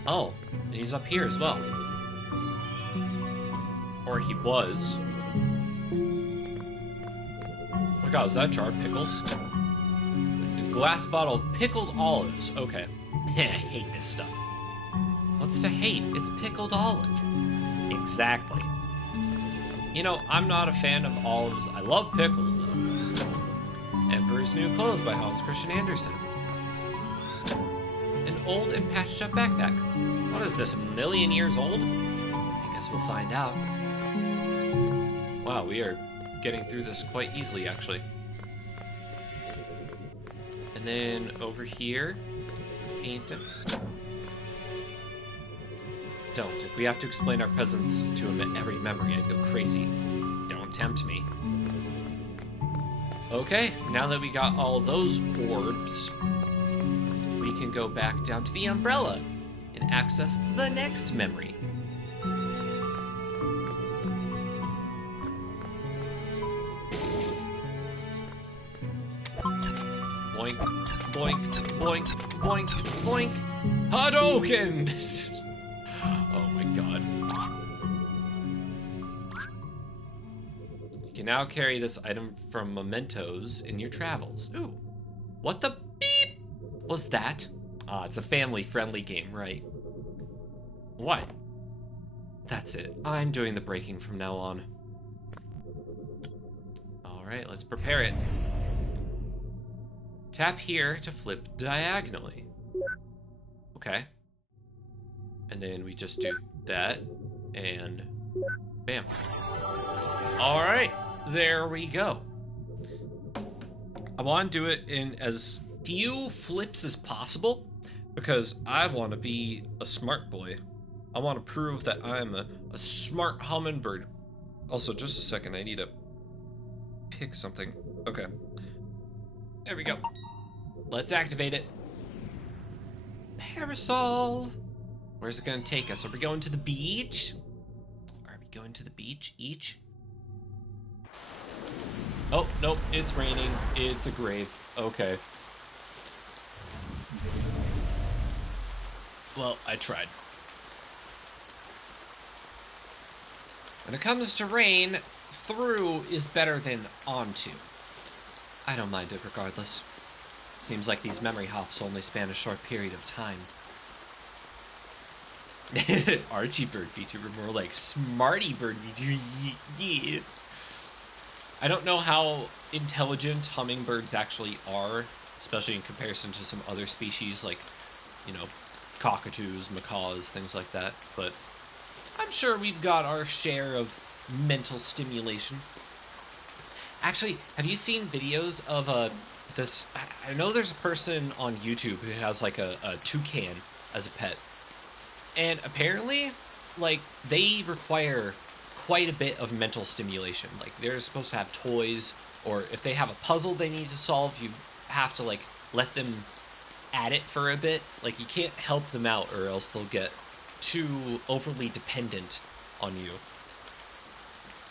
Oh, he's up here as well. Or he was. Oh my god, is that a jar of pickles? Glass bottle of pickled olives. Okay. I hate this stuff. What's to hate? It's pickled olive. Exactly. You know, I'm not a fan of olives. I love pickles, though. Emperor's New Clothes by Hans Christian Andersen. An old and patched up backpack. What is this, 1,000,000 years old? I guess we'll find out. Wow, we are getting through this quite easily, actually. And then over here, painting. Don't. If we have to explain our presence to him at every memory, I'd go crazy. Don't tempt me. Okay, now that we got all those orbs, we can go back down to the umbrella and access the next memory. Boink, boink, boink, boink, boink. Hadouken! Oh my god. You can now carry this item from mementos in your travels. Ooh. What the beep was that? Ah, it's a family-friendly game, right? What? That's it. I'm doing the braking from now on. Alright, let's prepare it. Tap here to flip diagonally. Okay. And then we just do that, and bam. Alright, there we go. I want to do it in as few flips as possible, because I want to be a smart boy. I want to prove that I'm a smart hummingbird. Also, just a second, I need to pick something. Okay. There we go. Let's activate it. Parasol. Where's it gonna take us? Are we going to the beach? Are we going to the beach each? Oh, nope, it's raining. It's a grave. Okay. Well, I tried. When it comes to rain, through is better than onto. I don't mind it regardless. Seems like these memory hops only span a short period of time. Archie Bird VTuber, more like Smarty Bird VTuber. Yeah. I don't know how intelligent hummingbirds actually are, especially in comparison to some other species like, you know, cockatoos, macaws, things like that. But I'm sure we've got our share of mental stimulation. Actually, have you seen videos of this? I know there's a person on YouTube who has like a toucan as a pet. And apparently, like, they require quite a bit of mental stimulation. Like, they're supposed to have toys, or if they have a puzzle they need to solve, you have to, like, let them at it for a bit. Like, you can't help them out, or else they'll get too overly dependent on you.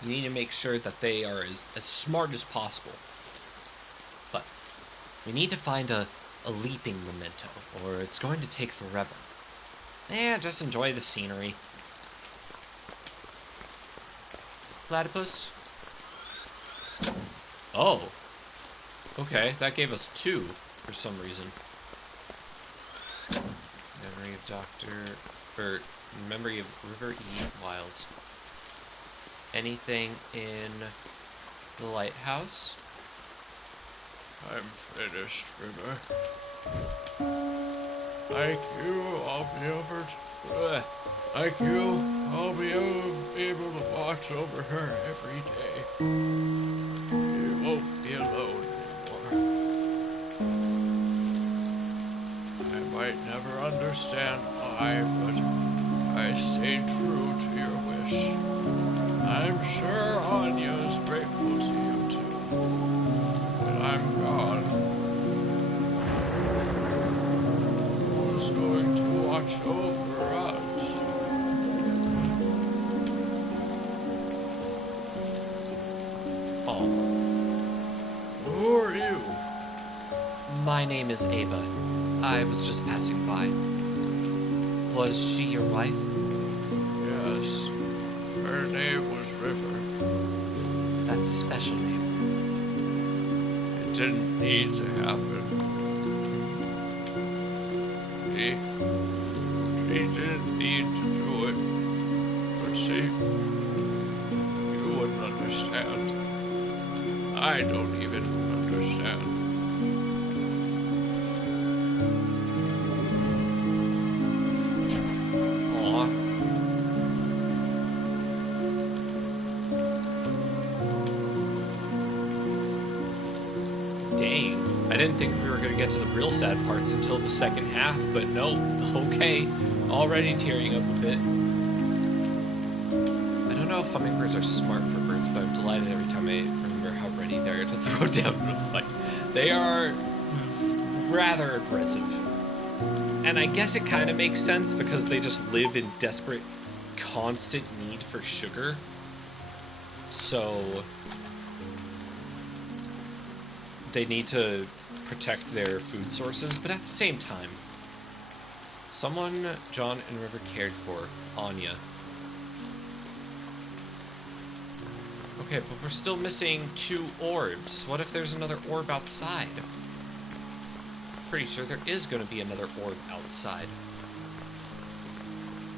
You need to make sure that they are as smart as possible. But we need to find a leaping memento, or it's going to take forever. Just enjoy the scenery. Platypus? Oh. Okay, that gave us 2 for some reason. Memory of memory of River E. Wiles. Anything in the lighthouse? I'm finished, River. Like you, I'll be like you, I'll be able to watch over her every day. You won't be alone anymore. I might never understand why, but I stayed true to your wish. I'm sure Anya is grateful to you too. But I'm gone. What's going all. Who are you? My name is Ava. I was just passing by. Was she your wife? Yes. Her name was River. That's a special name. It didn't need to happen. She didn't need to do it. But see, you wouldn't understand. I don't even understand. Aw. Dang. I didn't think we were going to get to the real sad parts until the second half, but no. Okay. Already tearing up a bit. I don't know if hummingbirds are smart for birds, but I'm delighted every time I remember how ready they are to throw down in a fight. They are rather aggressive. And I guess it kind of makes sense because they just live in desperate, constant need for sugar. So they need to protect their food sources, but at the same time, someone John and River cared for, Anya. Okay, but we're still missing 2 orbs. What if there's another orb outside? Pretty sure there is going to be another orb outside.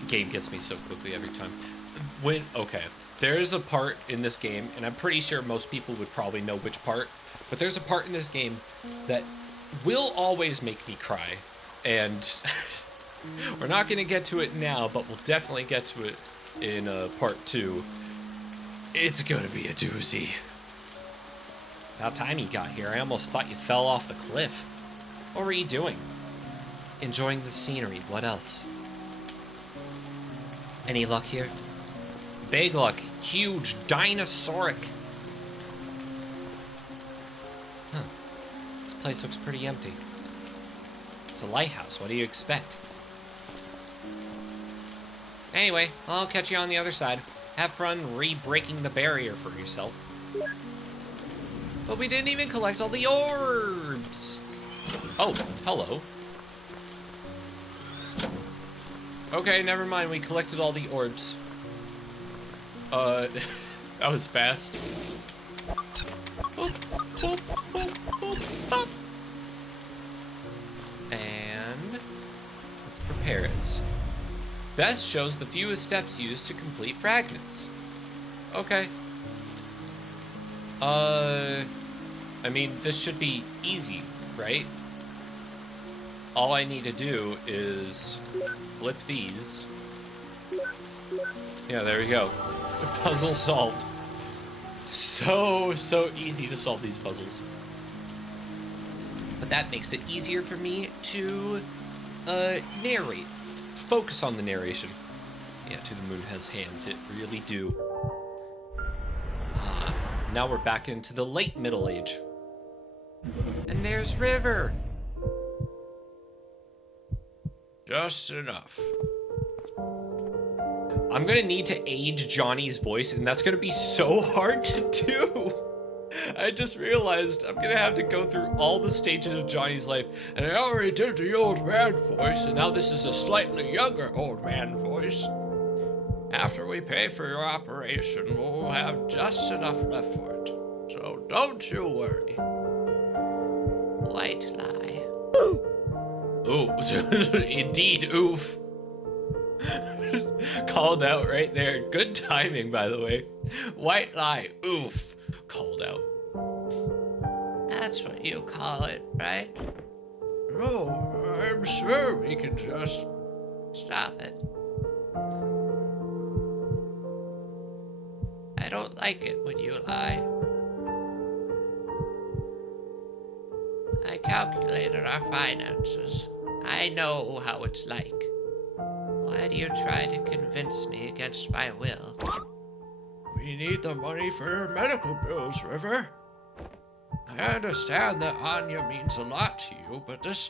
Game gets me so quickly every time. Okay, there's a part in this game, and I'm pretty sure most people would probably know which part, but there's a part in this game that will always make me cry, and we're not going to get to it now, but we'll definitely get to it in part 2. It's going to be a doozy. About time you got here. I almost thought you fell off the cliff. What were you doing? Enjoying the scenery. What else? Any luck here? Big luck. Huge. Dinosauric. Huh. This place looks pretty empty. It's a lighthouse. What do you expect? Anyway, I'll catch you on the other side. Have fun re-breaking the barrier for yourself. But we didn't even collect all the orbs. Oh, hello. Okay, never mind. We collected all the orbs. That was fast. Boop, boop, boop, boop, bop. And let's prepare it. Best shows the fewest steps used to complete fragments. Okay. I mean, this should be easy, right? All I need to do is flip these. Yeah, there we go. Puzzle solved. So easy to solve these puzzles. But that makes it easier for me to narrate. Focus on the narration. Yeah, To the Moon Has Hands. It really do. Now we're back into the late Middle Age. And there's River. Just enough. I'm gonna need to age Johnny's voice, and that's gonna be so hard to do. I just realized I'm gonna have to go through all the stages of Johnny's life, and I already did the old man voice, and now this is a slightly younger old man voice. After we pay for your operation, we'll have just enough left for it. So don't you worry. White lie. Ooh, indeed, oof. Called out right there. Good timing, by the way. White lie, oof. Called out. That's what you call it, right? Oh, I'm sure we can just... Stop it. I don't like it when you lie. I calculated our finances. I know how it's like. Why do you try to convince me against my will? We need the money for medical bills, River. I understand that Anya means a lot to you, but this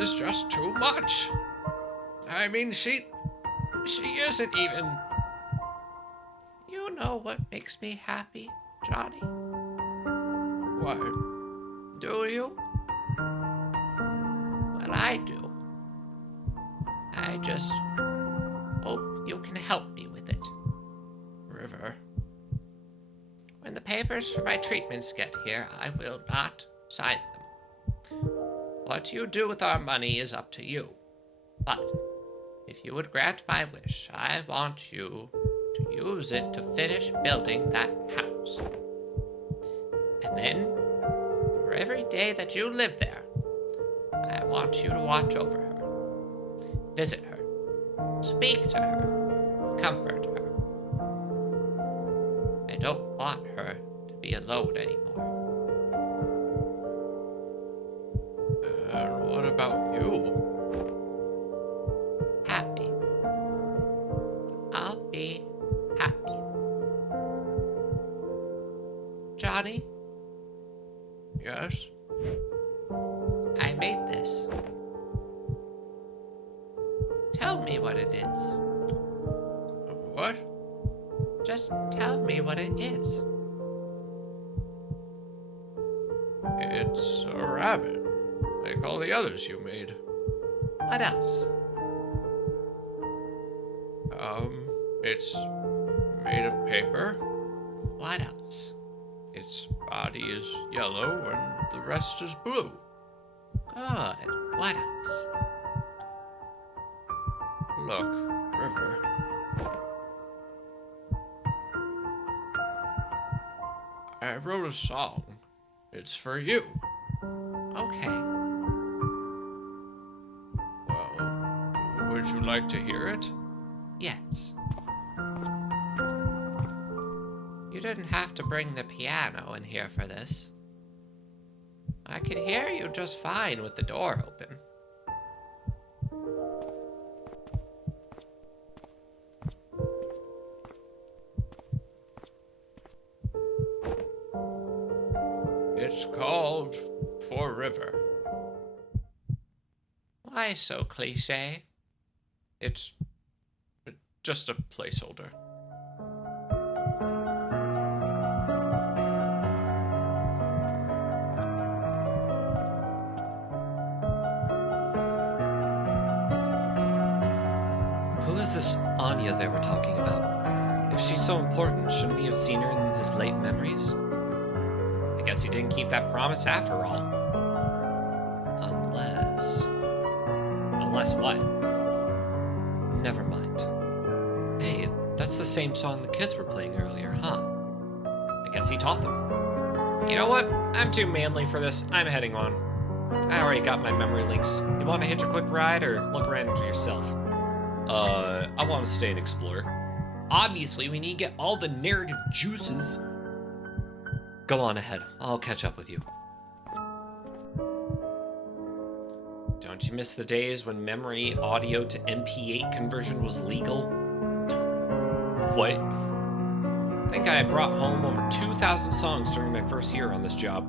is just too much. I mean, she isn't even... You know what makes me happy? Johnny, What? do you? Well, I do. I just hope you can help me with it. River. When the papers for my treatments get here, I will not sign them. What you do with our money is up to you. But if you would grant my wish, I want you to use it to finish building that house. And then, for every day that you live there, I want you to watch over her, visit her, speak to her, comfort her. I don't want her to be alone anymore. And what about you? Happy. I'll be happy. Johnny, Yes? I made this. Tell me what it is. What? Just tell me what it is. It's a rabbit, like all the others you made. What else? It's made of paper. What else? Its body is yellow and the rest is blue. Good. What else? Look, River. I wrote a song. It's for you. Okay. Well, would you like to hear it? Yes. You didn't have to bring the piano in here for this. I could hear you just fine with the door open. It's called For River. Why so cliche? It's just a placeholder. Who is this Anya they were talking about? If she's so important, shouldn't he have seen her in his late memories? I guess he didn't keep that promise after all. Unless... Unless what? Never mind. Hey, that's the same song the kids were playing earlier, huh? I guess he taught them. You know what? I'm too manly for this. I'm heading on. I already got my memory links. You want to hitch a quick ride or look around yourself? I want to stay and explore. Obviously, we need to get all the narrative juices. Go on ahead. I'll catch up with you. Don't you miss the days when memory audio to MP8 conversion was legal? What? I think I brought home over 2,000 songs during my first year on this job.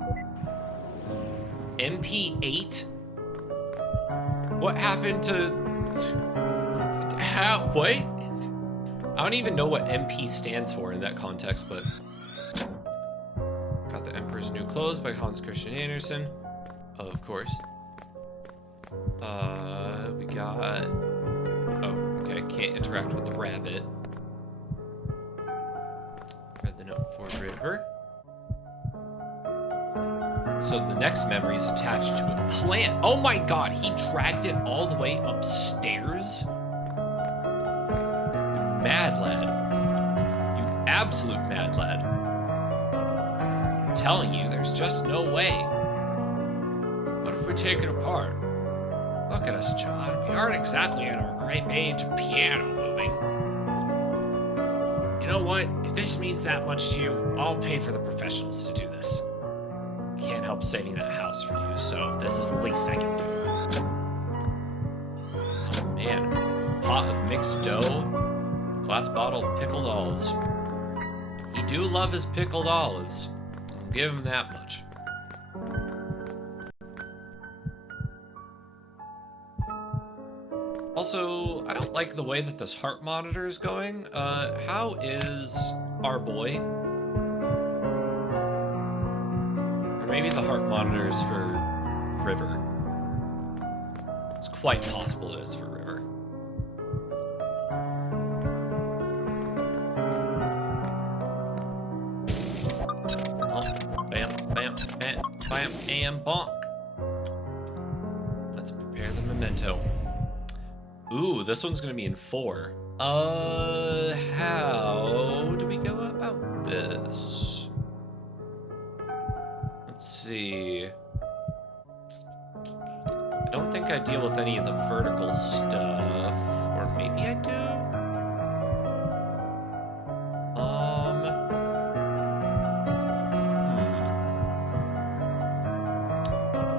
MP8? What happened to... How? What? I don't even know what MP stands for in that context, but... Got The Emperor's New Clothes by Hans Christian Andersen. Of course. We got... Oh, okay, can't interact with the rabbit. Read the note for River. So the next memory is attached to a plant. Oh my god, he dragged it all the way upstairs? Mad lad. You absolute mad lad. I'm telling you, there's just no way. What if we take it apart? Look at us, John. We aren't exactly at our ripe age of piano moving. You know what? If this means that much to you, I'll pay for the professionals to do this. Can't help saving that house for you, so this is the least I can do. Oh man, pot of mixed dough, glass bottle of pickled olives. He do love his pickled olives. I'll give him that much. Also, I don't like the way that this heart monitor is going. How is our boy? heart monitor is for River. It's quite possible it is for River. Oh, bam, bam, bam, bam, and bonk. Let's prepare the memento. Ooh, this one's gonna be in 4. How do we go about this? Let's see. I don't think I deal with any of the vertical stuff. Or maybe I do?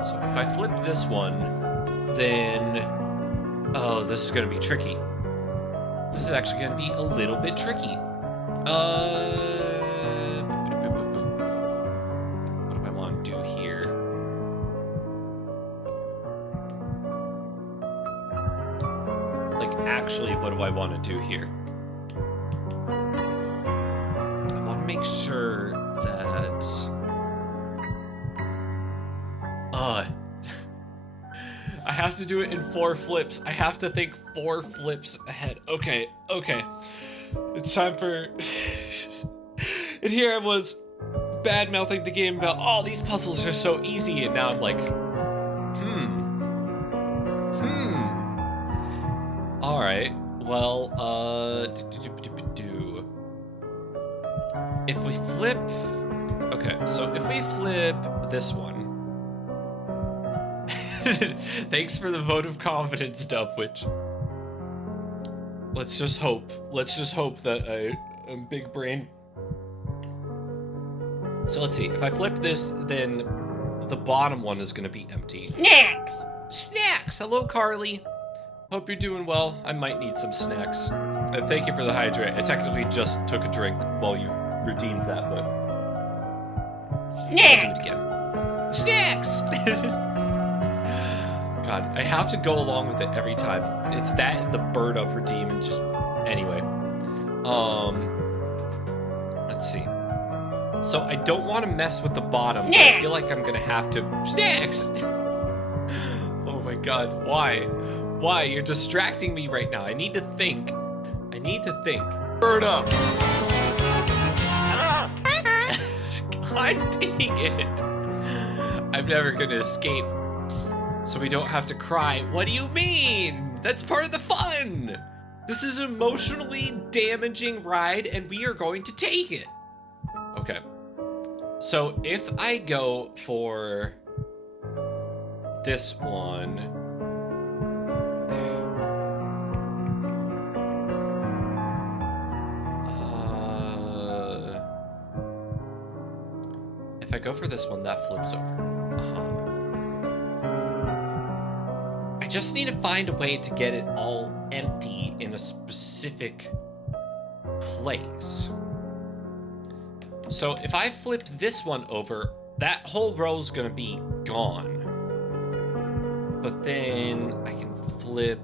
So if I flip this one, then... Oh, this is gonna be tricky. This is actually gonna be a little bit tricky. What do I want to do here? Like, actually, what do I want to do here? I want to make sure that... I have to do it in 4 flips. I have to think 4 flips ahead. Okay. It's time for... And here I was bad-mouthing the game about, oh, these puzzles are so easy, and now I'm like, Alright, well, if we flip... Okay, so if we flip this one... Thanks for the vote of confidence, Dubwitch. Let's just hope that I'm big brain. So let's see. If I flip this, then the bottom one is gonna be empty. Snacks! Snacks! Hello, Carly. Hope you're doing well. I might need some snacks. Thank you for the hydrate. I technically just took a drink while you redeemed that, but... Snacks! I'll do it again. Snacks! God, I have to go along with it every time. It's that and the bird up redeem and just... Anyway. Let's see. So I don't want to mess with the bottom, but I feel like I'm gonna have to... Snacks! Oh my god, why? Why? You're distracting me right now. I need to think. Bird up! God dang it. I'm never gonna escape. So we don't have to cry. What do you mean? That's part of the fun! This is an emotionally damaging ride, and we are going to take it. Okay. So if I go for this one... If I go for this one, that flips over. I just need to find a way to get it all empty in a specific place. So if I flip this one over, that whole row's gonna be gone. But then I can flip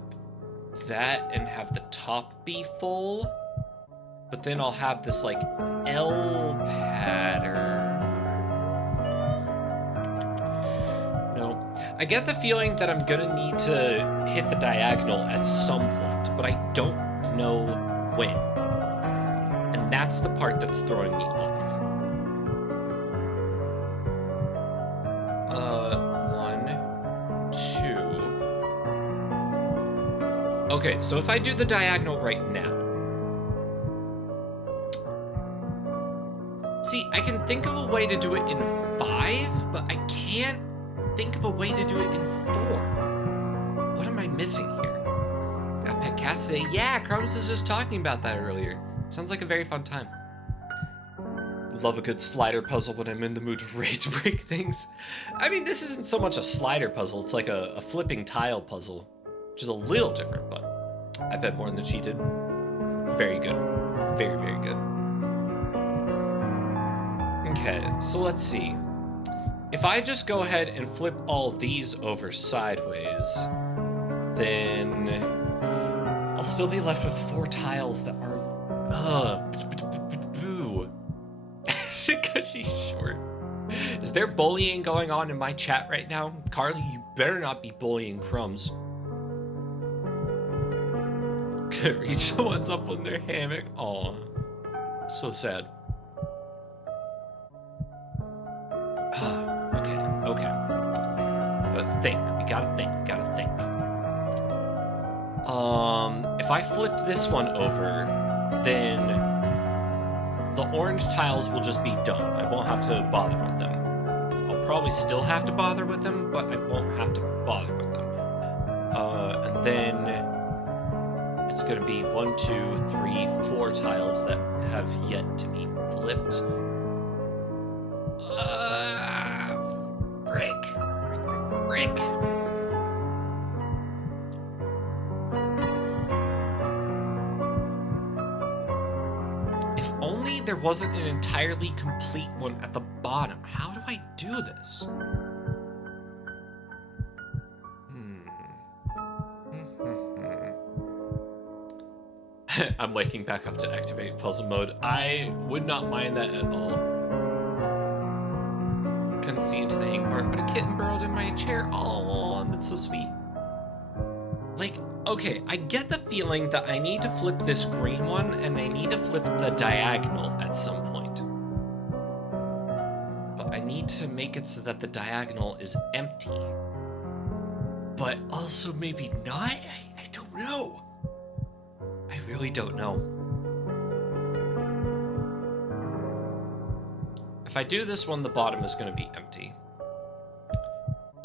that and have the top be full. But then I'll have this like L pattern. I get the feeling that I'm gonna need to hit the diagonal at some point, but I don't know when. And that's the part that's throwing me off. 1, 2. Okay, so if I do the diagonal right now. See, I can think of a way to do it in 5, but I can't think of a way to do it in 4. What am I missing here? Got Pet Cat say, yeah, Crumbs was just talking about that earlier. Sounds like a very fun time. Love a good slider puzzle when I'm in the mood to rage break things. I mean, this isn't so much a slider puzzle, it's like a flipping tile puzzle, which is a little different, but I bet more than the cheated. Very good. Very, very good. Okay, so let's see. If I just go ahead and flip all these over sideways, then I'll still be left with 4 tiles that are... boo. Because she's short. Is Is there bullying going on in my chat right now? Carly, you better not be bullying Crumbs. Reach the ones up on their hammock. Aw. So sad. Okay. But think. We gotta think. If I flip this one over, then the orange tiles will just be done. I won't have to bother with them. I'll probably still have to bother with them, but I won't have to bother with them. And then it's gonna be 1, 2, 3, 4 tiles that have yet to be flipped. Brick. If only there wasn't an entirely complete one at the bottom. How do I do this? I'm waking back up to activate puzzle mode. I would not mind that at all. Couldn't see into the hang part, but a kitten burrowed in my chair. Oh, that's so sweet. Like, okay, I get the feeling that I need to flip this green one, and I need to flip the diagonal at some point. But I need to make it so that the diagonal is empty. But also maybe not? I don't know. I really don't know. If I do this one, the bottom is going to be empty.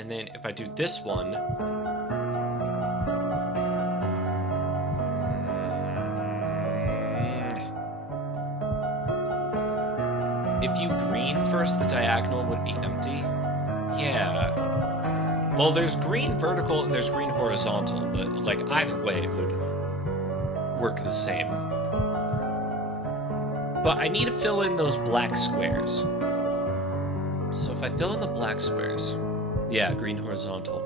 And then if I do this one... If you green first, the diagonal would be empty. Yeah. Well, there's green vertical and there's green horizontal, but like either way it would work the same. But I need to fill in those black squares. So if I fill in the black squares, yeah, green horizontal.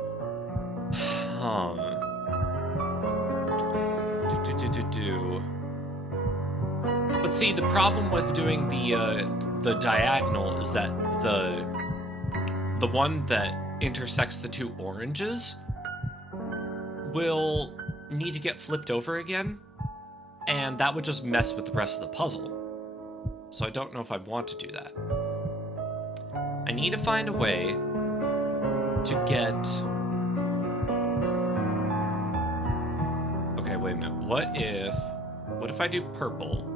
But see, the problem with doing the diagonal is that the one that intersects the two oranges will need to get flipped over again, and that would just mess with the rest of the puzzle. So I don't know if I want to do that. I need to find a way to get... Okay, wait a minute. What if I do purple?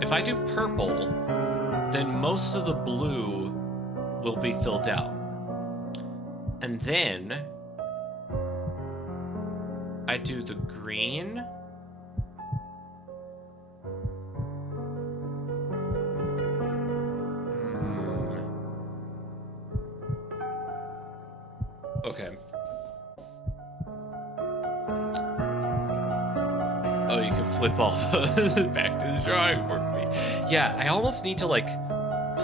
If I do purple, then most of the blue will be filled out. And then I do the green. Okay. Oh, you can flip all back to the drawing board for me. Yeah, I almost need to, like,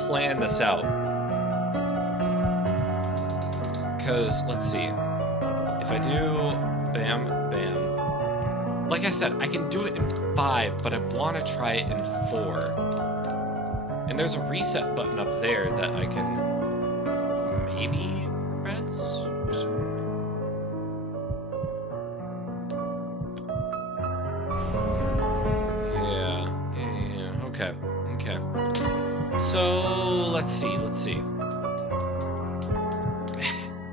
plan this out. Because, let's see. If I do bam, bam. Like I said, I can do it in 5, but I want to try it in 4. And there's a reset button up there that I can maybe press? Yeah. Okay. So, let's see.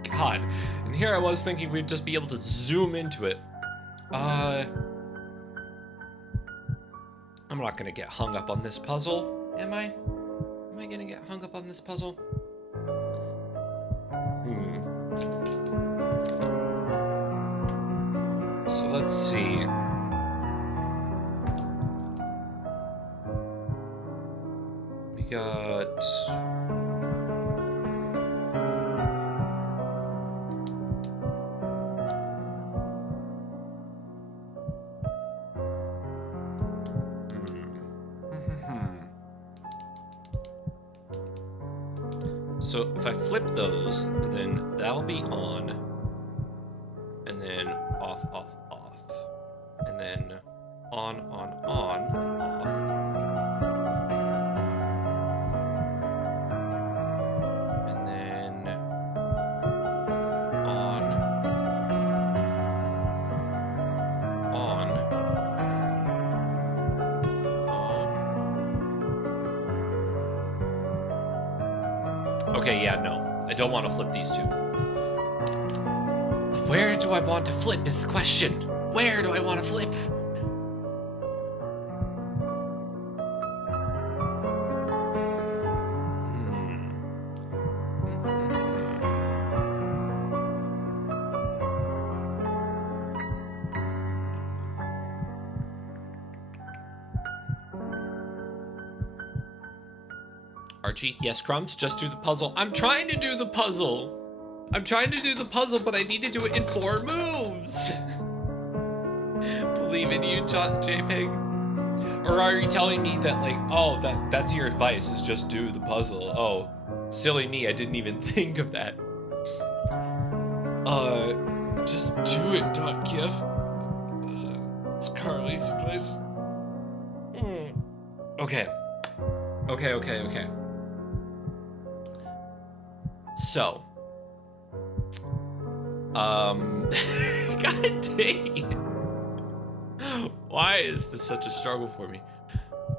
God, and here I was thinking we'd just be able to zoom into it. I'm not gonna get hung up on this puzzle, am I? Am I gonna get hung up on this puzzle? So let's see. We got... So if I flip those, then that'll be on, and then off, off, off, and then on, off. Okay, yeah, no. I don't want to flip these two. Where do I want to flip is the question. Where do I want to flip? Archie, yes, Crumbs, just do the puzzle. I'm trying to do the puzzle. I'm trying to do the puzzle, but I need to do it in 4 moves. Believe in you, JPEG. Or are you telling me that, like, oh, that's your advice, is just do the puzzle? Oh, silly me, I didn't even think of that. Just do it, .gif. It's Carly's advice. Okay. Okay. So, God dang it. Why is this such a struggle for me?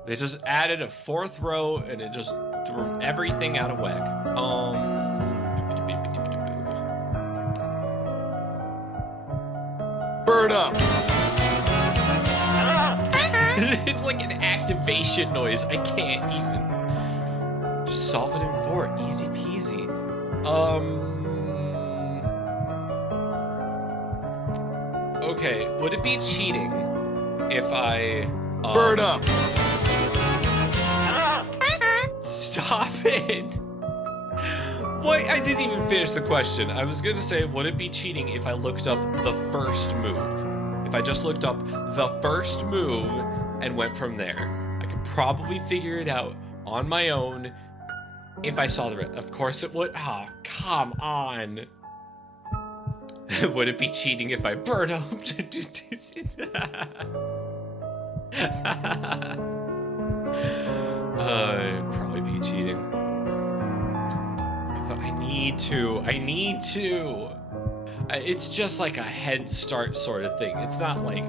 They just added a 4th row and it just threw everything out of whack. Bird up. It's like an activation noise. I can't even. Just solve it in 4. Easy peasy. Okay, would it be cheating if I Bird up. Stop it. What? I didn't even finish the question. I was gonna say, would it be cheating if I looked up the first move? If I just looked up the first move and went from there, I could probably figure it out on my own if I saw the rest. Of course it would. Oh, come on. Would it be cheating if I bird up? It'd probably be cheating. But I need to. It's just like a head start sort of thing. It's not like.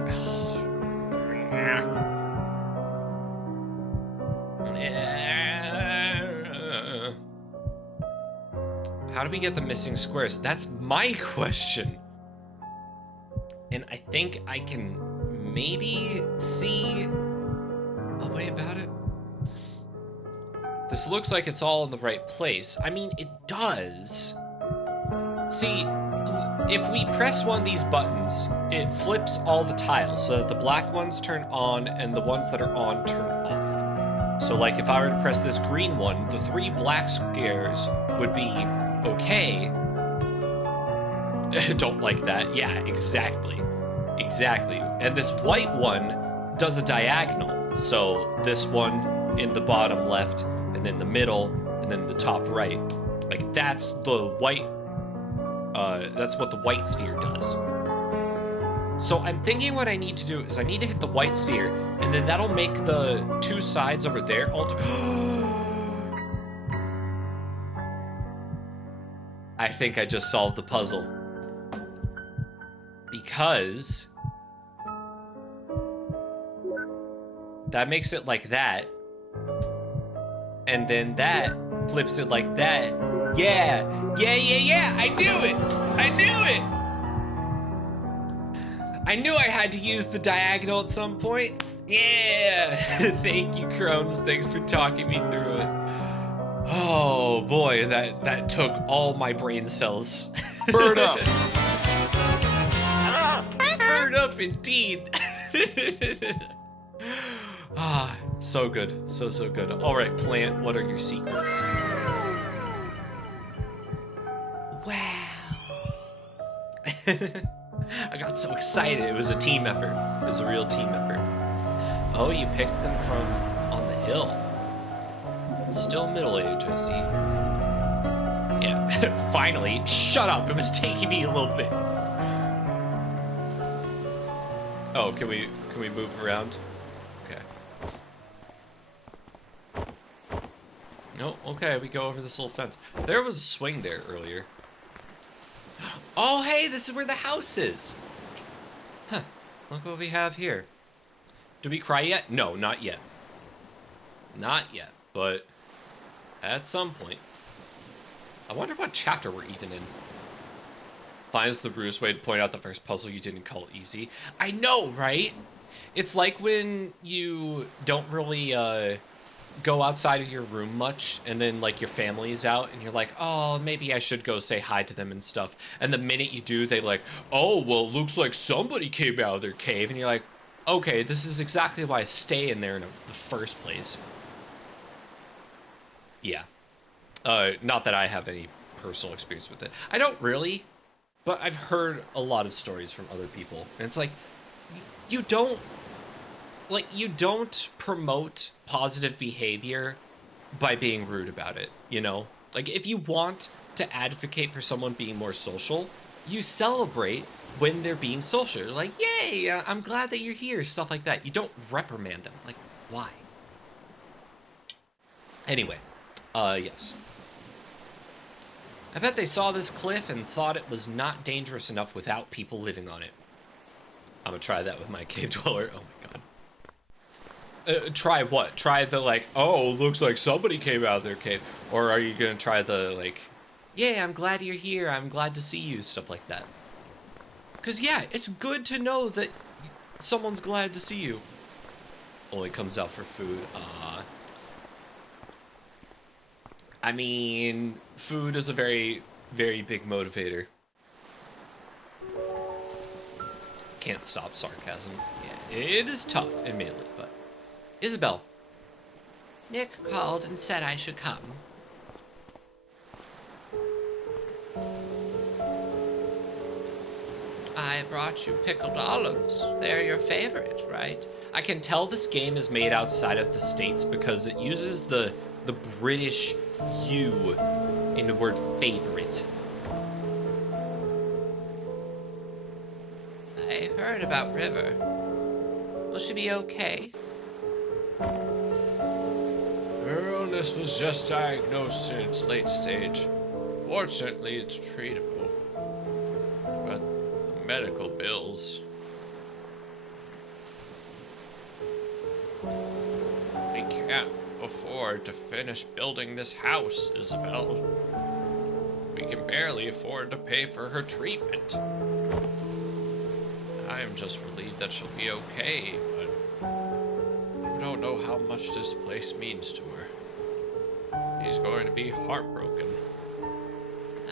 How do we get the missing squares? That's my question. And I think I can maybe see a way about it. This looks like it's all in the right place. I mean, it does. See, if we press one of these buttons, it flips all the tiles so that the black ones turn on and the ones that are on turn off. So like if I were to press this green one, the 3 black squares would be okay. Don't like that. Yeah, exactly. And this white one does a diagonal. So this one in the bottom left, and then the middle, and then the top right. Like that's the white, that's what the white sphere does. So I'm thinking what I need to do is I need to hit the white sphere, and then that'll make the 2 sides over there alter. I think I just solved the puzzle. Because that makes it like that. And then that flips it like that. Yeah. I knew it. I knew I had to use the diagonal at some point. Yeah. Thank you, Crones. Thanks for talking me through it. Oh boy, that took all my brain cells. Bird up. Bird up indeed. So good. So good. All right, Plant, what are your secrets? Wow. I got so excited. It was a team effort. It was a real team effort. Oh, you picked them from on the hill. Still middle age, I see. Yeah, finally. Shut up. It was taking me a little bit. Oh, can we move around? Okay. No, okay, we go over this little fence. There was a swing there earlier. Oh, hey, this is where the house is. Huh, look what we have here. Did we cry yet? No, not yet. Not yet, but at some point. I wonder what chapter we're even in. Finds the ruse way to point out the first puzzle you didn't call easy. I know, right? It's like when you don't really go outside of your room much, and then like your family is out, and you're like, oh, maybe I should go say hi to them and stuff. And the minute you do, they like, oh, well, it looks like somebody came out of their cave, and you're like, okay, this is exactly why I stay in there in the first place. Yeah. Not that I have any personal experience with it. I don't really, but I've heard a lot of stories from other people, and it's like, you don't promote positive behavior by being rude about it, you know? Like, if you want to advocate for someone being more social, you celebrate when they're being social. You're like, yay, I'm glad that you're here, stuff like that. You don't reprimand them. Like, why? Anyway, yes. I bet they saw this cliff and thought it was not dangerous enough without people living on it. I'm gonna try that with my cave dweller. Oh my god. Try what? Try the like, oh, looks like somebody came out of their cave. Or are you gonna try the like, yeah, I'm glad you're here, I'm glad to see you, stuff like that. Cause yeah, it's good to know that someone's glad to see you. Only comes out for food. I mean, food is a very, very big motivator. Can't stop sarcasm. Yeah, it is tough, admittedly, but Isabel. Nick called and said I should come. I brought you pickled olives. They're your favorite, right? I can tell this game is made outside of the States because it uses the British you in the word favorite. I heard about River. Will she be okay? Her illness was just diagnosed in its late stage. Fortunately, it's treatable. But the medical bills... We can't afford to finish building this house, Isabel. We can barely afford to pay for her treatment. I am just relieved that she'll be okay, but you don't know how much this place means to her. She's going to be heartbroken.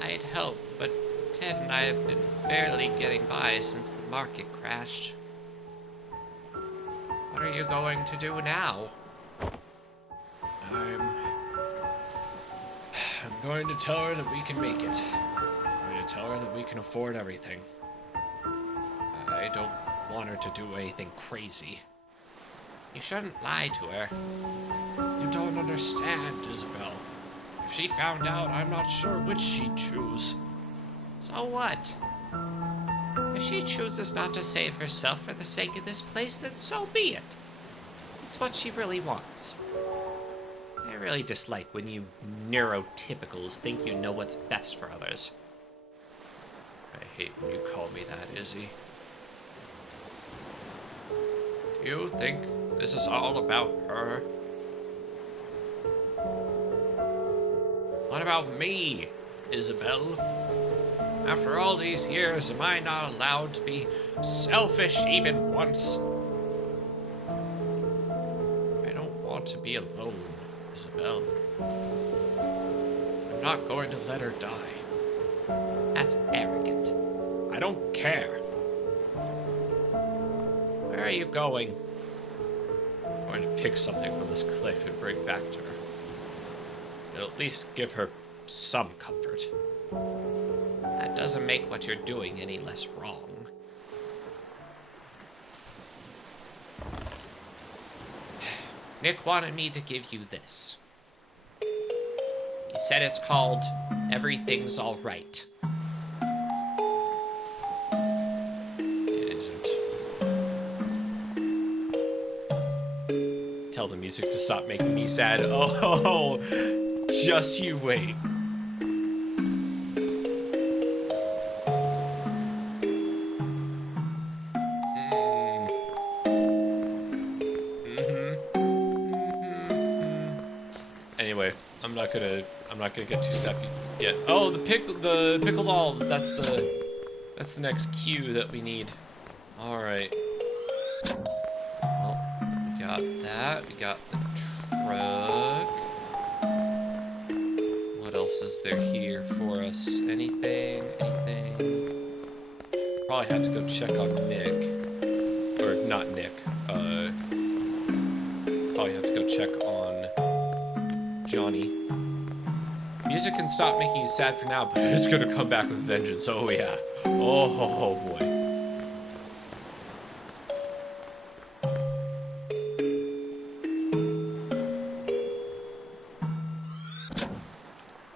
I'd hope, but Ted and I have been barely getting by since the market crashed. What are you going to do now? I'm going to tell her that we can make it. I'm going to tell her that we can afford everything. I don't want her to do anything crazy. You shouldn't lie to her. You don't understand, Isabel. If she found out, I'm not sure which she'd choose. So what? If she chooses not to save herself for the sake of this place, then so be it. It's what she really wants. I really dislike when you neurotypicals think you know what's best for others. I hate when you call me that, Izzy. Do you think this is all about her? What about me, Isabel? After all these years, am I not allowed to be selfish even once? I don't want to be alone, Isabel. I'm not going to let her die. That's arrogant. I don't care. Where are you going? I'm going to pick something from this cliff and bring back to her. It'll at least give her some comfort. That doesn't make what you're doing any less wrong. Nick wanted me to give you this. He said it's called Everything's All Right. It isn't. Tell the music to stop making me sad. Oh, just you wait. Anyway, I'm not gonna I'm not gonna get too sappy yet. Oh, the pickled olives. That's the next cue that we need. All right. Well, we got that. We got the truck. What else is there here for us? Anything? Probably have to go check on Nick. Or not Nick. Probably have to go check on Johnny. Music can stop making you sad for now, but it's gonna come back with vengeance. Oh yeah. Oh boy.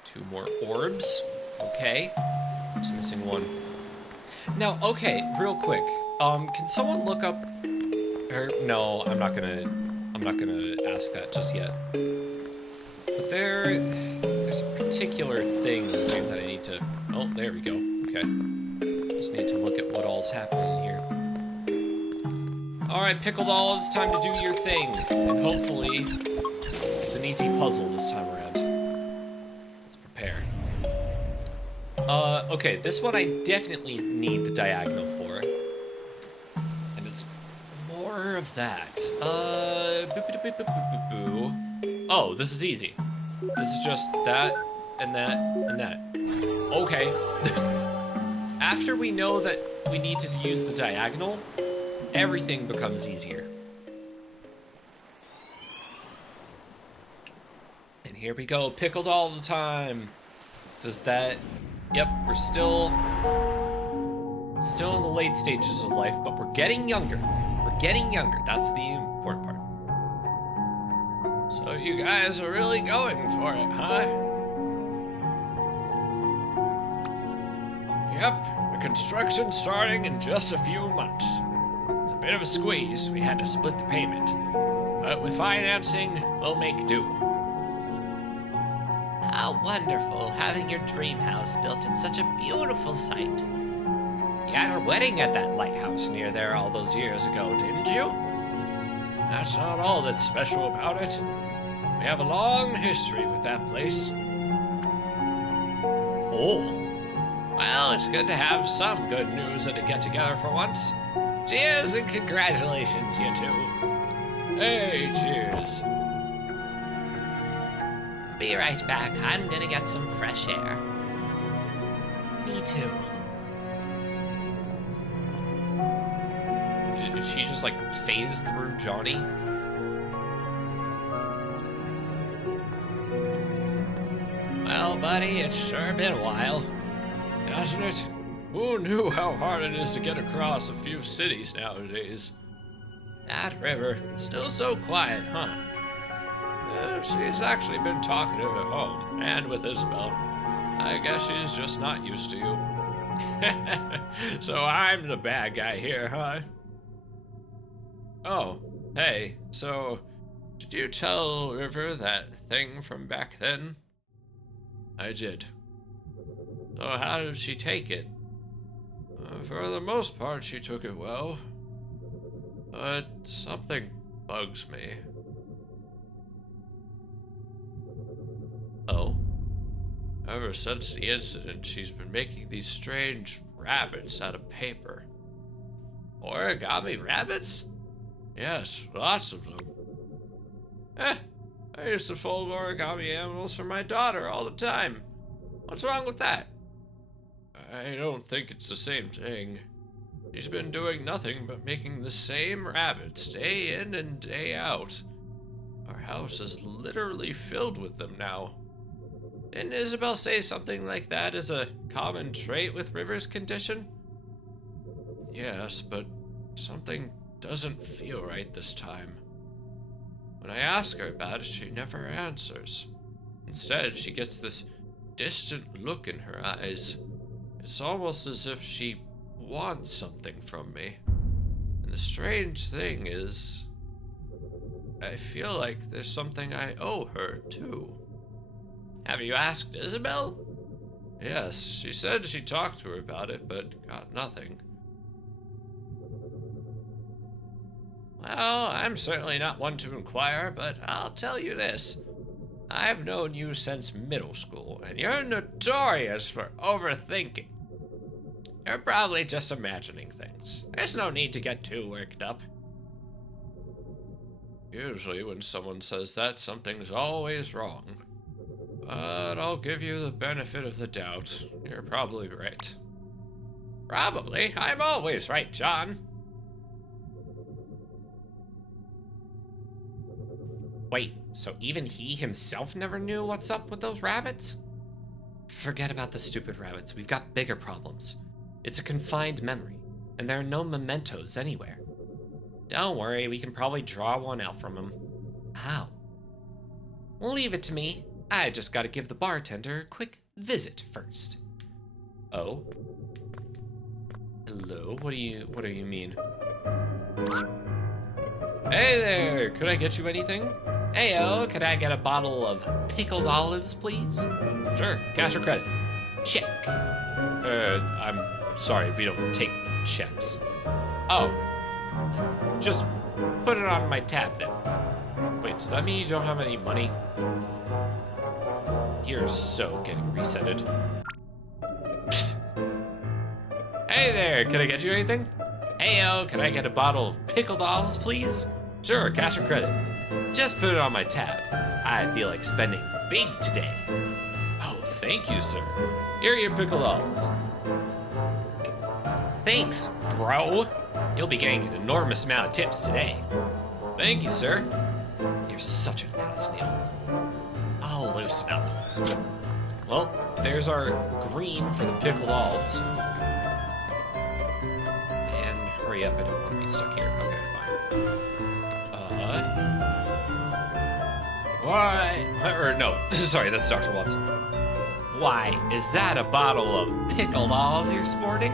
Two more orbs. Okay. Just missing one. Now, okay, real quick. Can someone look up or no, I'm not gonna ask that just yet. But there's a particular thing here that I need to... Oh, there we go. Okay. Just need to look at what all's happening here. Alright, Pickled Olives, time to do your thing. And hopefully, it's an easy puzzle this time around. Let's prepare. Okay, this one I definitely need the diagonal for. And it's more of that. Oh, this is easy. This is just that, and that, and that. Okay. After we know that we need to use the diagonal, everything becomes easier. And here we go, pickled all the time. Does that... Yep, we're still in the late stages of life, but we're getting younger. We're getting younger. That's the important part. So you guys are really going for it, huh? Yep, the construction's starting in just a few months. It's a bit of a squeeze. We had to split the payment. But with financing, we'll make do. How wonderful having your dream house built in such a beautiful site. You had a wedding at that lighthouse near there all those years ago, didn't you? That's not all that's special about it. We have a long history with that place. Oh. Well, it's good to have some good news at a get-together for once. Cheers and congratulations, you two. Hey, cheers. Be right back. I'm gonna get some fresh air. Me too. Did she just like phase through Johnny? Well, buddy, it's sure been a while, hasn't it? Who knew how hard it is to get across a few cities nowadays? That river, still so quiet, huh? She's actually been talkative at home, and with Isabel. I guess she's just not used to you. So I'm the bad guy here, huh? Oh, hey, so did you tell River that thing from back then? I did. So how did she take it? For the most part, she took it well. But something bugs me. Oh? Ever since the incident, she's been making these strange rabbits out of paper. Origami rabbits? Yes, lots of them. I used to fold origami animals for my daughter all the time. What's wrong with that? I don't think it's the same thing. She's been doing nothing but making the same rabbits day in and day out. Our house is literally filled with them now. Didn't Isabel say something like that is a common trait with River's condition? Yes, but something doesn't feel right this time. When I ask her about it, she never answers. Instead, she gets this distant look in her eyes. It's almost as if she wants something from me. And the strange thing is, I feel like there's something I owe her, too. Have you asked Isabel? Yes, she said she talked to her about it, but got nothing. Well, I'm certainly not one to inquire, but I'll tell you this. I've known you since middle school, and you're notorious for overthinking. You're probably just imagining things. There's no need to get too worked up. Usually when someone says that, something's always wrong. But I'll give you the benefit of the doubt. You're probably right. Probably. I'm always right, John. Wait, so even he himself never knew what's up with those rabbits? Forget about the stupid rabbits. We've got bigger problems. It's a confined memory, and there are no mementos anywhere. Don't worry, we can probably draw one out from him. How? Leave it to me. I just gotta give the bartender a quick visit first. Oh? Hello? What do you mean? Hey there! Could I get you anything? Heyo, could I get a bottle of pickled olives, please? Sure, cash or credit? Check. I'm sorry, we don't take checks. Oh. Just put it on my tab then. Wait, does that mean you don't have any money? You're so getting resetted. Hey there, can I get you anything? Heyo, can I get a bottle of pickled olives, please? Sure, cash or credit. Just put it on my tab. I feel like spending big today. Oh, thank you, sir. Here are your pickled olives. Thanks, bro. You'll be getting an enormous amount of tips today. Thank you, sir. You're such an ass, Neil. I'll loosen up. Well, there's our green for the pickled olives. And hurry up, I don't want to be stuck here. Okay, fine. Why? Or no, sorry, that's Dr. Watson. Why, is that a bottle of pickled olives you're sporting?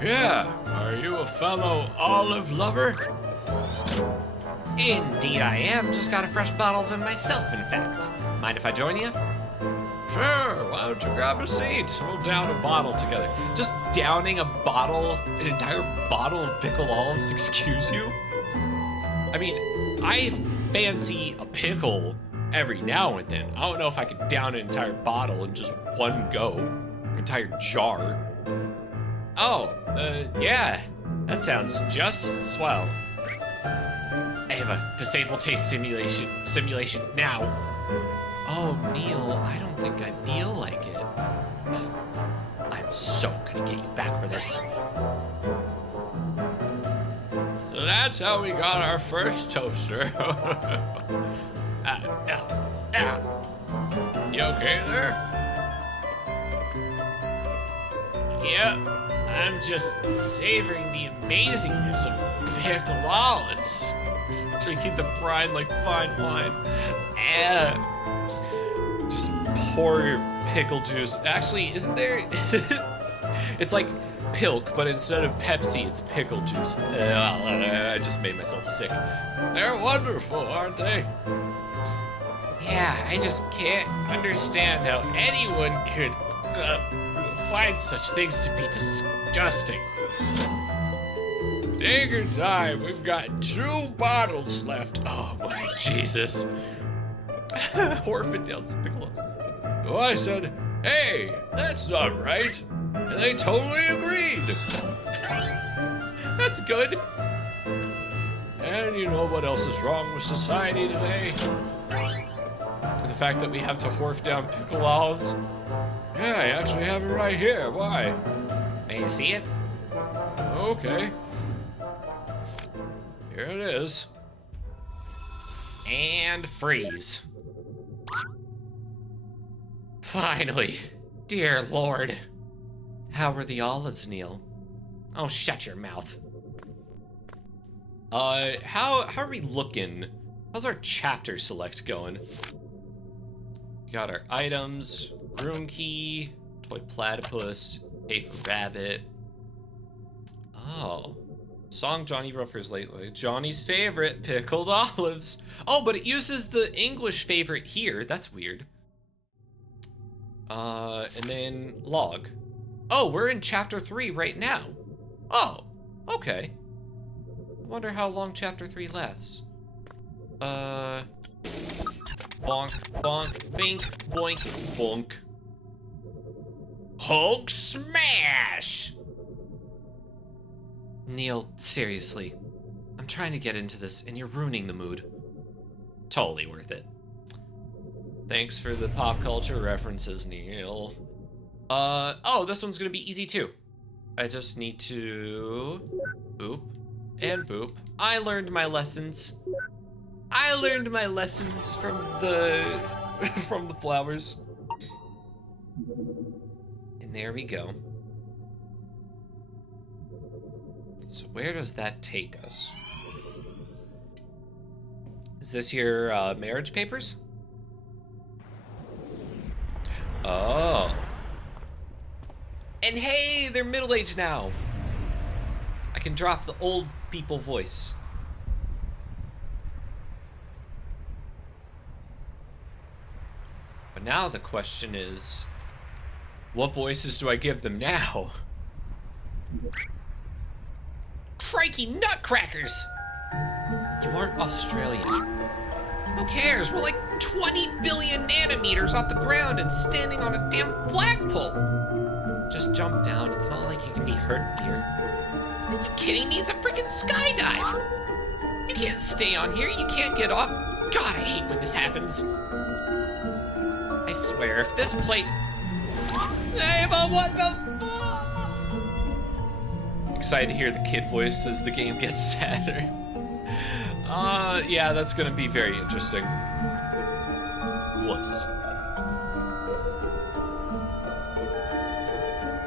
Yeah, are you a fellow olive lover? Indeed I am. Just got a fresh bottle of them myself, in fact. Mind if I join you? Sure, why don't you grab a seat? We'll down a bottle together. Just downing an entire bottle of pickled olives, excuse you? I mean, I fancy a pickle every now and then. I don't know if I could down an entire bottle in just one go. An entire jar. Oh, yeah. That sounds just swell. I have a disabled taste simulation now. Oh, Neil, I don't think I feel like it. I'm so gonna get you back for this. So that's how we got our first toaster. You okay there? Yep, I'm just savoring the amazingness of pickled olives. Drinking the brine like fine wine. And just pour your pickle juice. Actually, isn't there... It's like Pilk, but instead of Pepsi, it's pickle juice. I just made myself sick. They're wonderful, aren't they? Yeah, I just can't understand how anyone could find such things to be disgusting. Take your time. We've got 2 bottles left. Oh my Jesus. Orphan down some pickles. So I said, hey, that's not right. And they totally agreed. That's good. And you know what else is wrong with society today? The fact that we have to horf down pickle olives. Yeah, I actually have it right here. Why? May you see it? Okay. Here it is. And freeze. Finally. Dear Lord. How were the olives, Neil? Oh, shut your mouth. How are we looking? How's our chapter select going? We got our items, room key, toy platypus, paper rabbit. Oh. Song Johnny Ruffers lately. Johnny's favorite, pickled olives. Oh, but it uses the English favorite here. That's weird. And then log. Oh, we're in chapter 3 right now. Oh, okay. I wonder how long chapter 3 lasts. bonk, bonk, bink, boink, bonk. Hulk smash! Neil, seriously. I'm trying to get into this, and you're ruining the mood. Totally worth it. Thanks for the pop culture references, Neil. Oh, this one's gonna be easy too. I just need to boop and boop. I learned my lessons. I learned my lessons from the from the flowers. And there we go. So where does that take us? Is this your marriage papers? Oh. And hey, they're middle-aged now. I can drop the old people voice. But now the question is, what voices do I give them now? Crikey nutcrackers! You aren't Australian. Who cares? We're like 20 billion nanometers off the ground and standing on a damn flagpole. Just jump down. It's not like you can be hurt here. Are you kidding me? It's a freaking skydive. You can't stay on here. You can't get off. God, I hate when this happens. I swear, if this plate... Hey, but what the fuck? Excited to hear the kid voice as the game gets sadder. Yeah, that's gonna be very interesting. Wuss.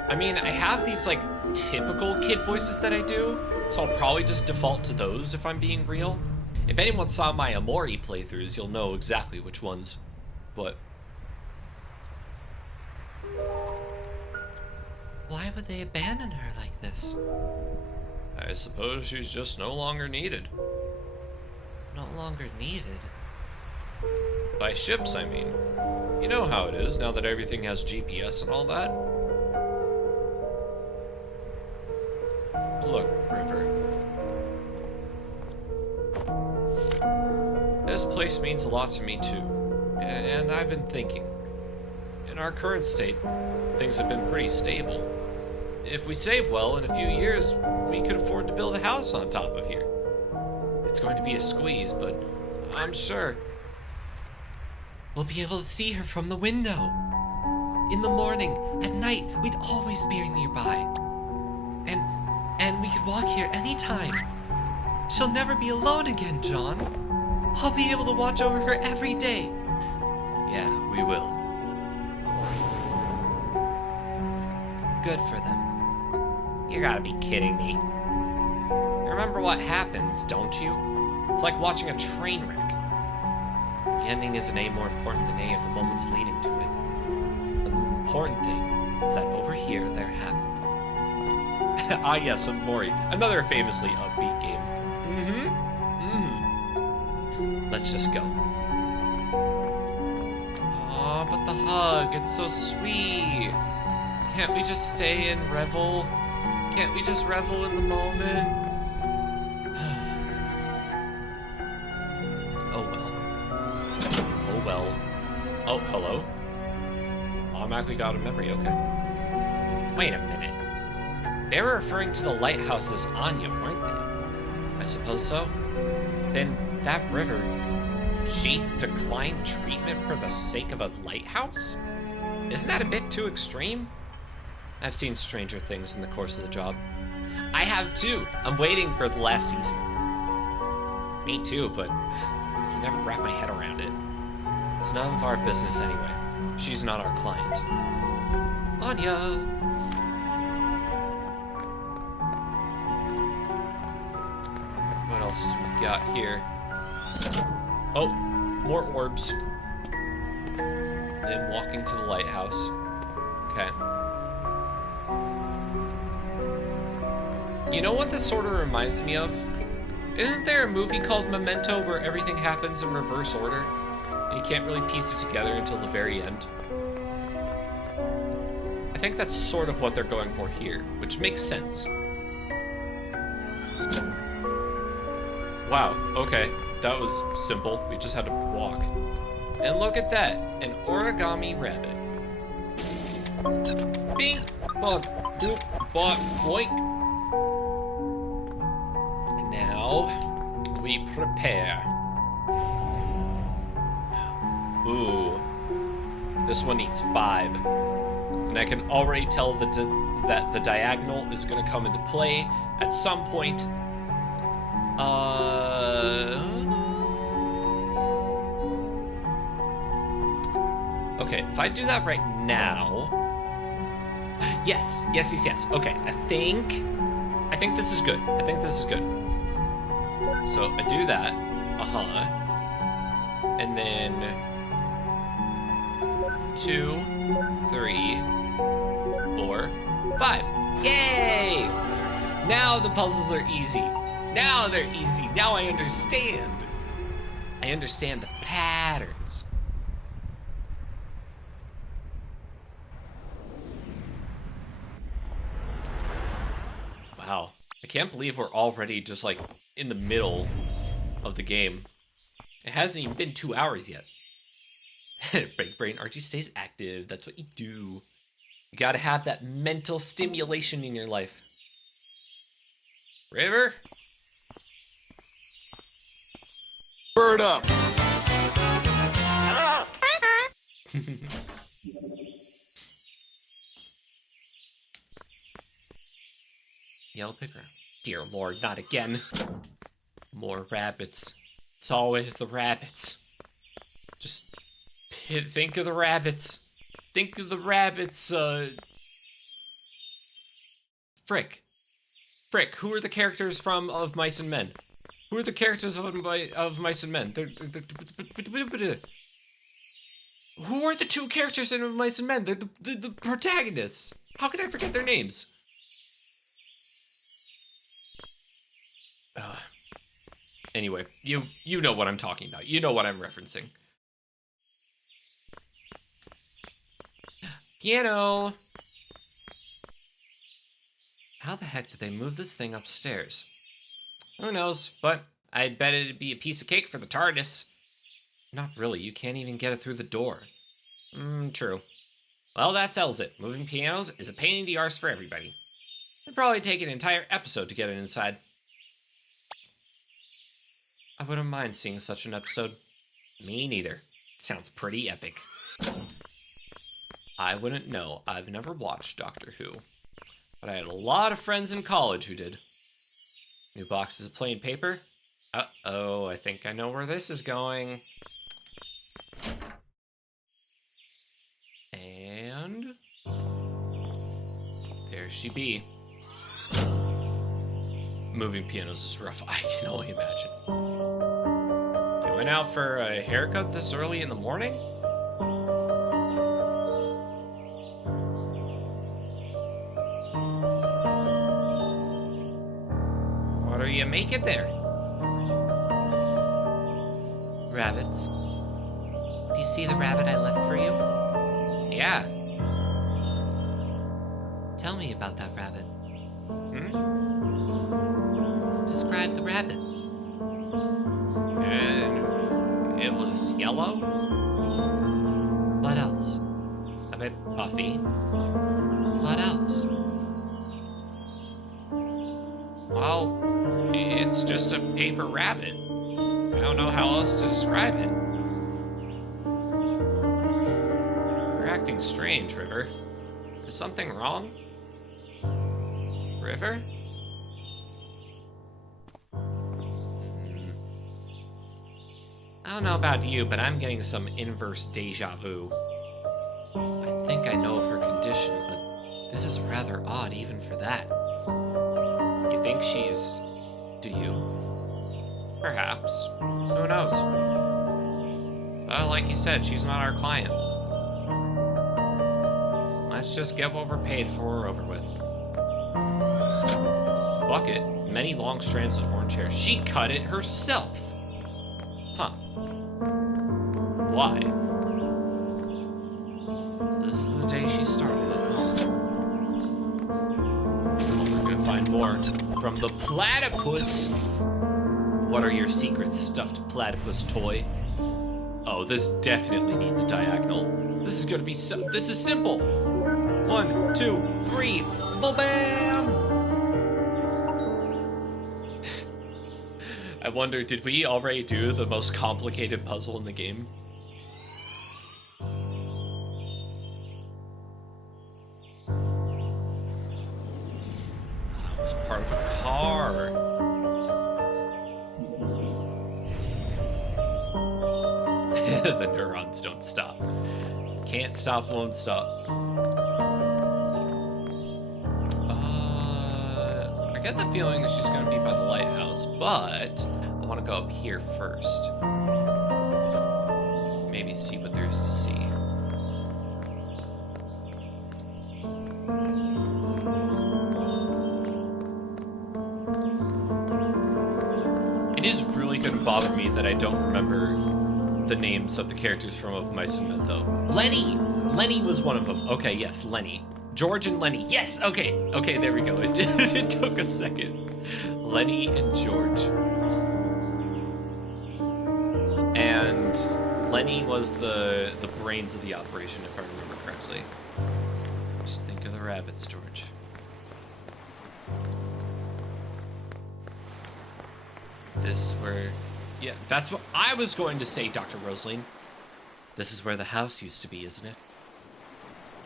I mean, I have these, like, typical kid voices that I do, so I'll probably just default to those if I'm being real. If anyone saw my Amori playthroughs, you'll know exactly which ones, but... Why would they abandon her like this? I suppose she's just no longer needed. No longer needed. By ships, I mean. You know how it is now that everything has GPS and all that. Look, River. This place means a lot to me too. And I've been thinking. In our current state, things have been pretty stable. If we save well, in a few years, we could afford to build a house on top of here. It's going to be a squeeze, but I'm sure We'll be able to see her from the window. In the morning, at night, we'd always be nearby. And we could walk here anytime. She'll never be alone again, John. I'll be able to watch over her every day. Yeah, we will. Good for them. You gotta be kidding me. You remember what happens, don't you? It's like watching a train wreck. The ending isn't any more important than any of the moments leading to it. The important thing is that over here they're happy. Ah yes, Mori. Another famously upbeat game. Let's just go. Aw, but the hug, it's so sweet. Can't we just stay and revel? Can't we just revel in the moment? Oh well. Oh well. Oh, hello? Automatically got a memory, okay. Wait a minute. They were referring to the lighthouse as Anya, weren't they? I suppose so. Then that river, she declined treatment for the sake of a lighthouse? Isn't that a bit too extreme? I've seen stranger things in the course of the job. I have too. I'm waiting for the last season. Me too, but I can never wrap my head around it. It's none of our business anyway. She's not our client. Anya! What else do we got here? Oh, more orbs. Then walking to the lighthouse. Okay. You know what this sort of reminds me of? Isn't there a movie called Memento where everything happens in reverse order? And you can't really piece it together until the very end? I think that's sort of what they're going for here, which makes sense. Wow, okay. That was simple. We just had to walk. And look at that, an origami rabbit. Bing, bong, boop, bong, boink. And now we prepare. Ooh, this one needs 5. And I can already tell that the diagonal is gonna come into play at some point. Okay, if I do that right now. Yes. Okay, I think this is good. So I do that. And then 2, 3, 4, 5. Yay! Now the puzzles are easy. Now they're easy. Now I understand. I understand the patterns. Wow. I can't believe we're already just like in the middle of the game. It hasn't even been 2 hours yet. Break brain, Archie stays active. That's what you do. You gotta have that mental stimulation in your life. River? Bird up. Yellow picker. Dear Lord, not again. More rabbits. It's always the rabbits. Just think of the rabbits. Think of the rabbits, Frick, who are the characters of Mice and Men? Who are the characters of Mice and Men? Who are the 2 characters in Mice and Men? They're the protagonists. How could I forget their names? Anyway, you know what I'm talking about. You know what I'm referencing. Piano! How the heck did they move this thing upstairs? Who knows, but I'd bet it'd be a piece of cake for the TARDIS. Not really, you can't even get it through the door. True. Well, that settles it. Moving pianos is a pain in the arse for everybody. It'd probably take an entire episode to get it inside. I wouldn't mind seeing such an episode. Me neither. It sounds pretty epic. I wouldn't know. I've never watched Doctor Who. But I had a lot of friends in college who did. New boxes of plain paper. Uh-oh, I think I know where this is going. And there she be. Moving pianos is rough, I can only imagine. You went out for a haircut this early in the morning? What are you making there? Rabbits. Do you see the rabbit I left for you? Yeah. Tell me about that rabbit. Describe the rabbit. And it was yellow? What else? A bit puffy. What else? Well, it's just a paper rabbit. I don't know how else to describe it. You're acting strange, River. Is something wrong? River? I don't know about you, but I'm getting some inverse deja vu. I think I know of her condition, but this is rather odd even for that. You think she's... do you? Perhaps. Who knows? Like you said, she's not our client. Let's just get what we're paid for over with. Bucket, many long strands of orange hair. She cut it herself. Huh. Why? This is the day she started it. Oh, we're gonna find more from the platypus. What are your secrets, stuffed platypus toy? Oh. Oh, this definitely needs a diagonal. This is gonna be this is simple. 1, 2, 3, bam! I wonder, did we already do the most complicated puzzle in the game? It was part of a car. The neurons don't stop. Can't stop, won't stop. I get the feeling it's just gonna be by the lighthouse, but I want to go up here first. Maybe see what there is to see. It is really gonna bother me that I don't remember the names of the characters from Of Mice and Men, though. Lenny! Lenny was one of them. Okay, yes, Lenny. George and Lenny. Yes, okay. Okay, there we go. It took a second. Lenny and George. And Lenny was the brains of the operation, if I remember correctly. Just think of the rabbits, George. This where... Yeah, that's what I was going to say, Dr. Rosaline. This is where the house used to be, isn't it?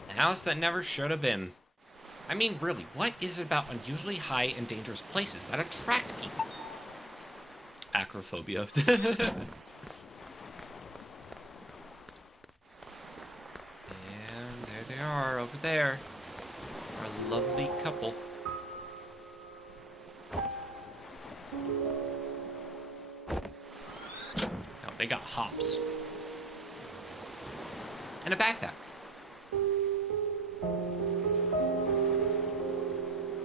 The house that never should have been. I mean, really, what is it about unusually high and dangerous places that attract people? Acrophobia. And there they are, over there. Our lovely couple. They got hops. And a backpack.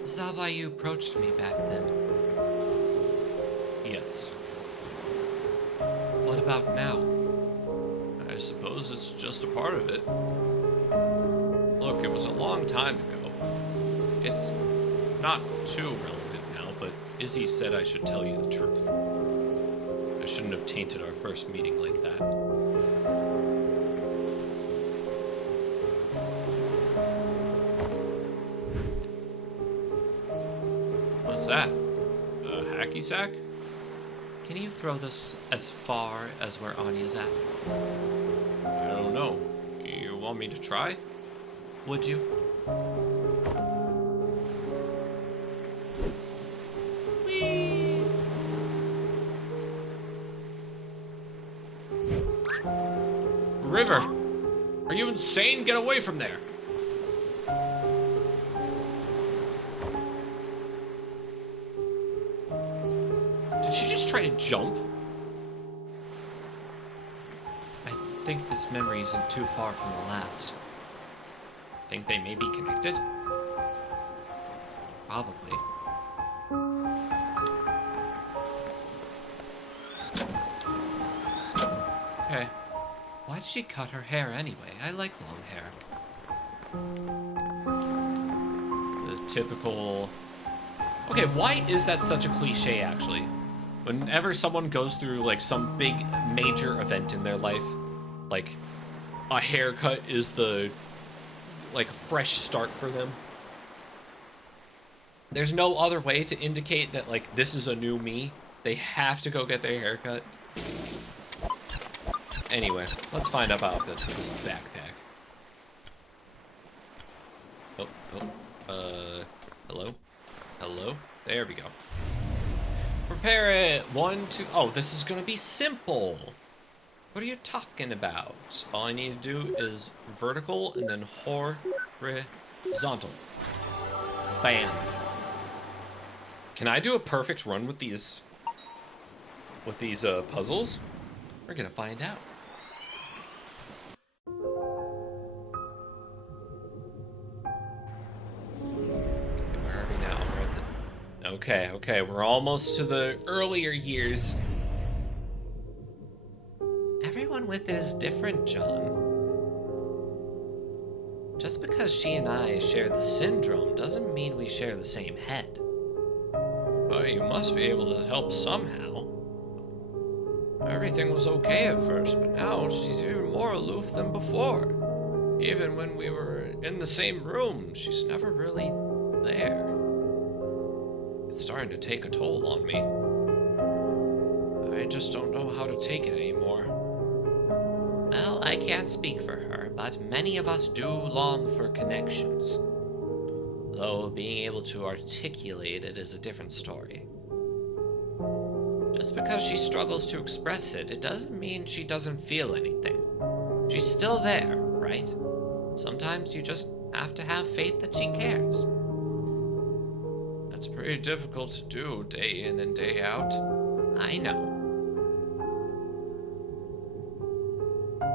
Is that why you approached me back then? Yes. What about now? I suppose it's just a part of it. Look, it was a long time ago. It's not too relevant now, but Izzy said I should tell you the truth. I shouldn't have tainted our first meeting like that. What's that? A hacky sack? Can you throw this as far as where Anya's at? I don't know. You want me to try? Would you? River! Are you insane? Get away from there! Did she just try to jump? I think this memory isn't too far from the last. Think they may be connected? Probably. Okay. Why did she cut her hair anyway? I like long hair. The typical... Okay, why is that such a cliche, actually? Whenever someone goes through, like, some big major event in their life, like, a haircut is the, like, a fresh start for them. There's no other way to indicate that, like, this is a new me. They have to go get their haircut. Anyway, let's find out about this backpack. Hello? Hello? There we go. Prepare it. 1, 2... Oh, this is gonna be simple. What are you talking about? All I need to do is vertical and then horizontal. Bam. Can I do a perfect run with these puzzles? We're gonna find out. Okay, we're almost to the earlier years. Everyone with it is different, John. Just because she and I share the syndrome doesn't mean we share the same head. But you must be able to help somehow. everything was okay at first, but now she's even more aloof than before. Even when we were in the same room, she's never really there. It's starting to take a toll on me. I just don't know how to take it anymore. Well, I can't speak for her, but many of us do long for connections. Though being able to articulate it is a different story. Just because she struggles to express it, it doesn't mean she doesn't feel anything. She's still there, right? Sometimes you just have to have faith that she cares. That's pretty difficult to do day in and day out. I know.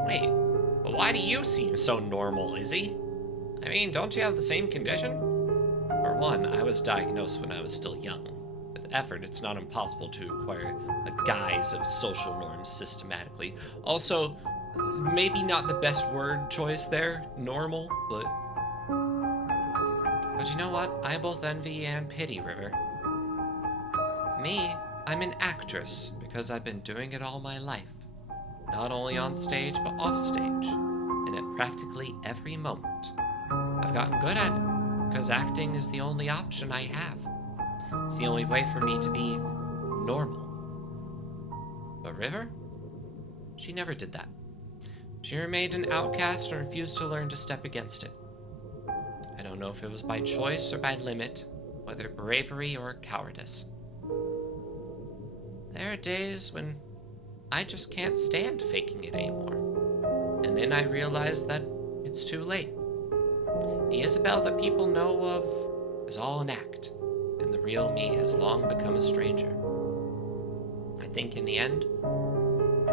Wait, but why do you seem so normal, Izzy? I mean, don't you have the same condition? For one, I was diagnosed when I was still young. With effort, it's not impossible to acquire a guise of social norms systematically. Also, maybe not the best word choice there, normal, but you know what? I both envy and pity River. Me, I'm an actress because I've been doing it all my life. Not only on stage, but off stage, and at practically every moment. I've gotten good at it, because acting is the only option I have. It's the only way for me to be normal. But River? She never did that. She remained an outcast and refused to learn to step against it. I don't know if it was by choice or by limit, whether bravery or cowardice. There are days when I just can't stand faking it anymore. And then I realize that it's too late. The Isabel that people know of is all an act, and the real me has long become a stranger. I think in the end,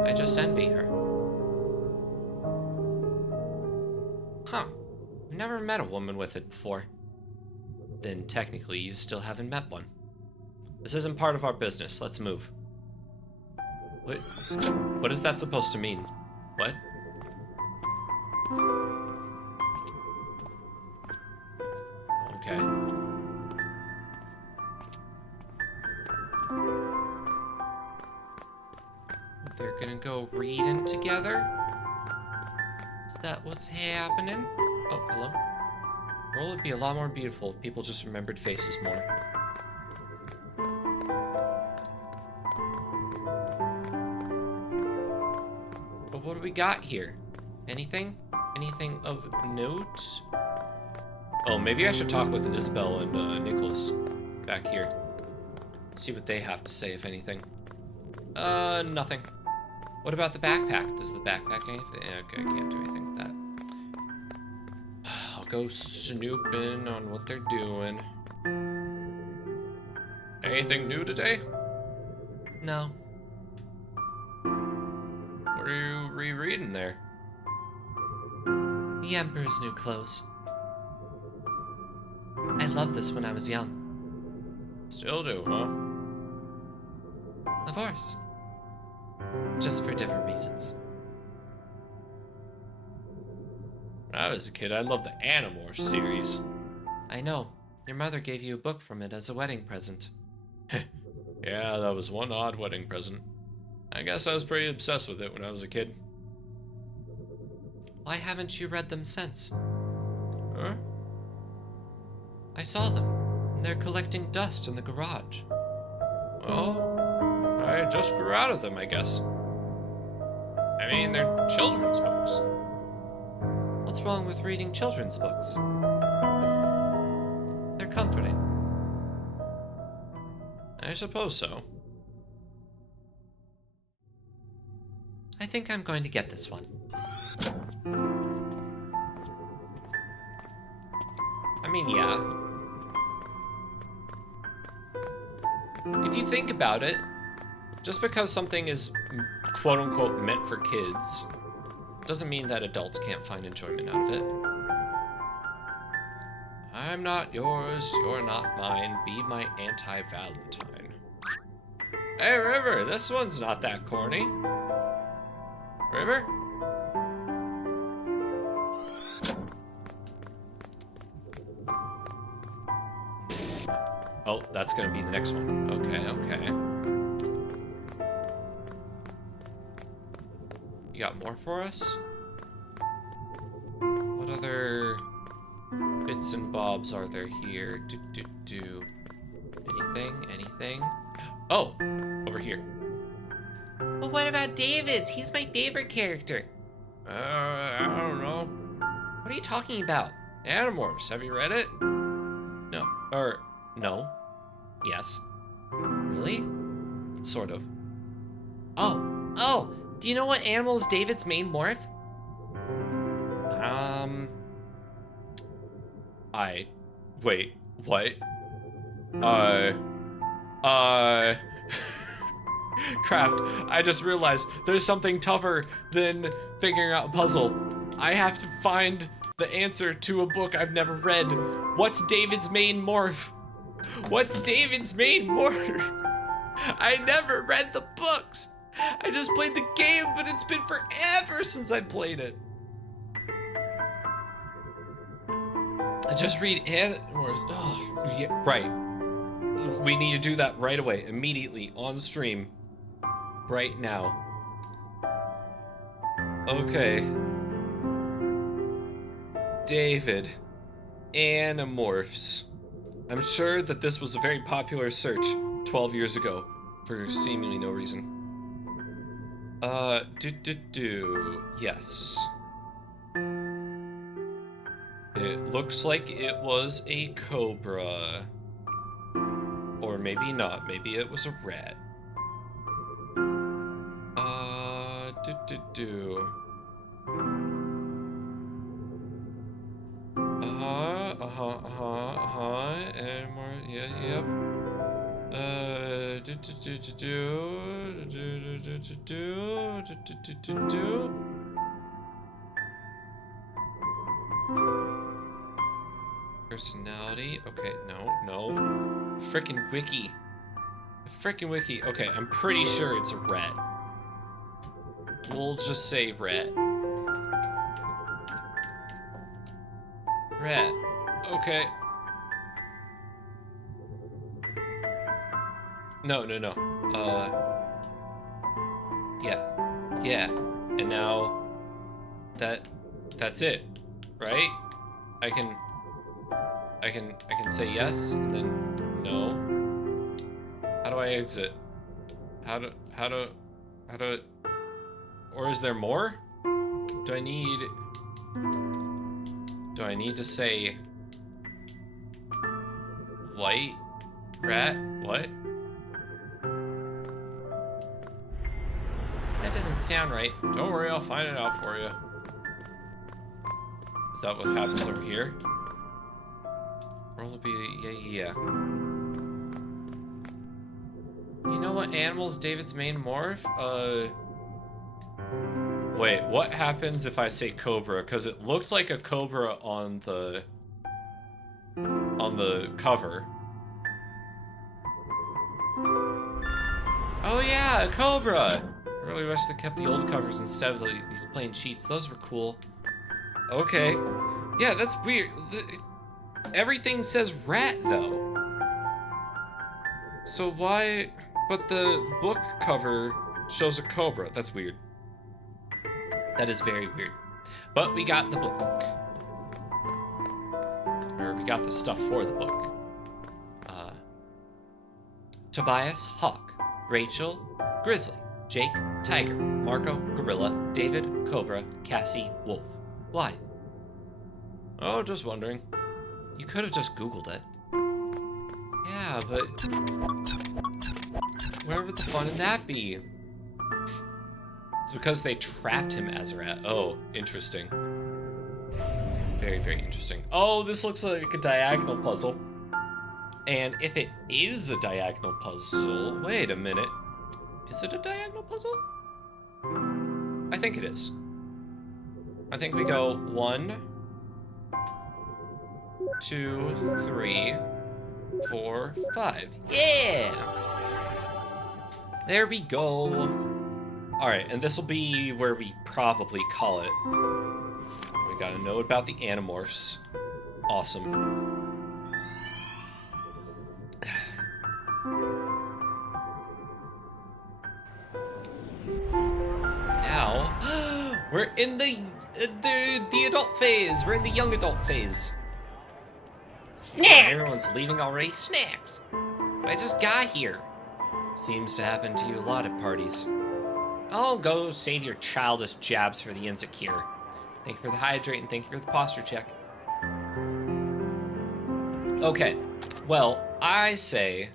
I just envy her. Huh. I've never met a woman with it before. Then technically you still haven't met one. This isn't part of our business. Let's move. What is that supposed to mean? What? Okay. They're gonna go reading together? Is that what's happening? Oh, hello. The world would be a lot more beautiful if people just remembered faces more. But what do we got here? Anything? Anything of note? Oh, maybe I should talk with Isabel and Nicholas back here. See what they have to say, if anything. Nothing. What about the backpack? Does the backpack anything? Okay, I can't do anything with that. I'll go snooping on what they're doing. Anything new today? No. What are you rereading there? The Emperor's New Clothes. I loved this when I was young. Still do, huh? Of course. Just for different reasons. When I was a kid, I loved the Animorphs series. I know. Your mother gave you a book from it as a wedding present. Yeah, that was one odd wedding present. I guess I was pretty obsessed with it when I was a kid. Why haven't you read them since? Huh? I saw them. They're collecting dust in the garage. Well, I just grew out of them, I guess. I mean, they're children's books. What's wrong with reading children's books? They're comforting. I suppose so. I think I'm going to get this one. I mean, yeah. If you think about it, just because something is quote-unquote meant for kids doesn't mean that adults can't find enjoyment out of it. I'm not yours, you're not mine, be my anti-Valentine. Hey, River, this one's not that corny. River? Oh, that's gonna be the next one. Okay, okay. got more for us? What other bits and bobs are there here? Anything? Oh, over here. Well, what about David's? He's my favorite character. I don't know. What are you talking about? Animorphs, have you read it? No. No. Yes. Really? Sort of. Oh, do you know what animal is David's main morph? Wait, what? Crap, I just realized there's something tougher than figuring out a puzzle. I have to find the answer to a book I've never read. What's David's main morph? What's David's main morph? I never read the books. I just played the game, but it's been forever since I played it. I just read Animorphs. Oh, yeah, right. We need to do that right away, immediately, on stream. Right now. Okay. David. Animorphs. I'm sure that this was a very popular search 12 years ago for seemingly no reason. Yes. It looks like it was a cobra. Or maybe not. Maybe it was a rat. And more, yep. Personality. Okay, no. Frickin' wiki. Okay, I'm pretty sure it's a rat. We'll just say rat. Rat. Okay. No. Yeah. And now that's it, right? I can say yes and then no. How do I exit? How do or is there more? Do I need to say white rat? What? That doesn't sound right. Don't worry, I'll find it out for you. Is that what happens over here? Roll to be yeah. You know what animal is David's main morph? Wait, what happens if I say cobra? Because it looks like a cobra on the cover. Oh yeah, a cobra! I really wish they kept the old covers instead of these plain sheets. Those were cool. Okay. Yeah, that's weird. Everything says rat, though. So why... But the book cover shows a cobra. That's weird. That is very weird. But we got the book. Or we got the stuff for the book. Tobias, Hawk. Rachel, Grizzly. Jake, Tiger. Marco, Gorilla. David, Cobra. Cassie, Wolf. Why? Oh, just wondering. You could have just Googled it. Yeah, but... where would the fun in that be? It's because they trapped him as a rat. Oh, interesting. Very, very interesting. Oh, this looks like a diagonal puzzle. And if it is a diagonal puzzle... Wait a minute. Is it a diagonal puzzle? I think it is. I think we go 1, 2, 3, 4, 5. Yeah! There we go. Alright, and this will be where we probably call it. We gotta know about the Animorphs. Awesome. Now... We're in the adult phase. We're in the young adult phase. Everyone's leaving already. Snacks. But I just got here. Seems to happen to you a lot at parties. Oh, go save your childish jabs for the insecure. Thank you for the hydrate and thank you for the posture check. Okay, well, I say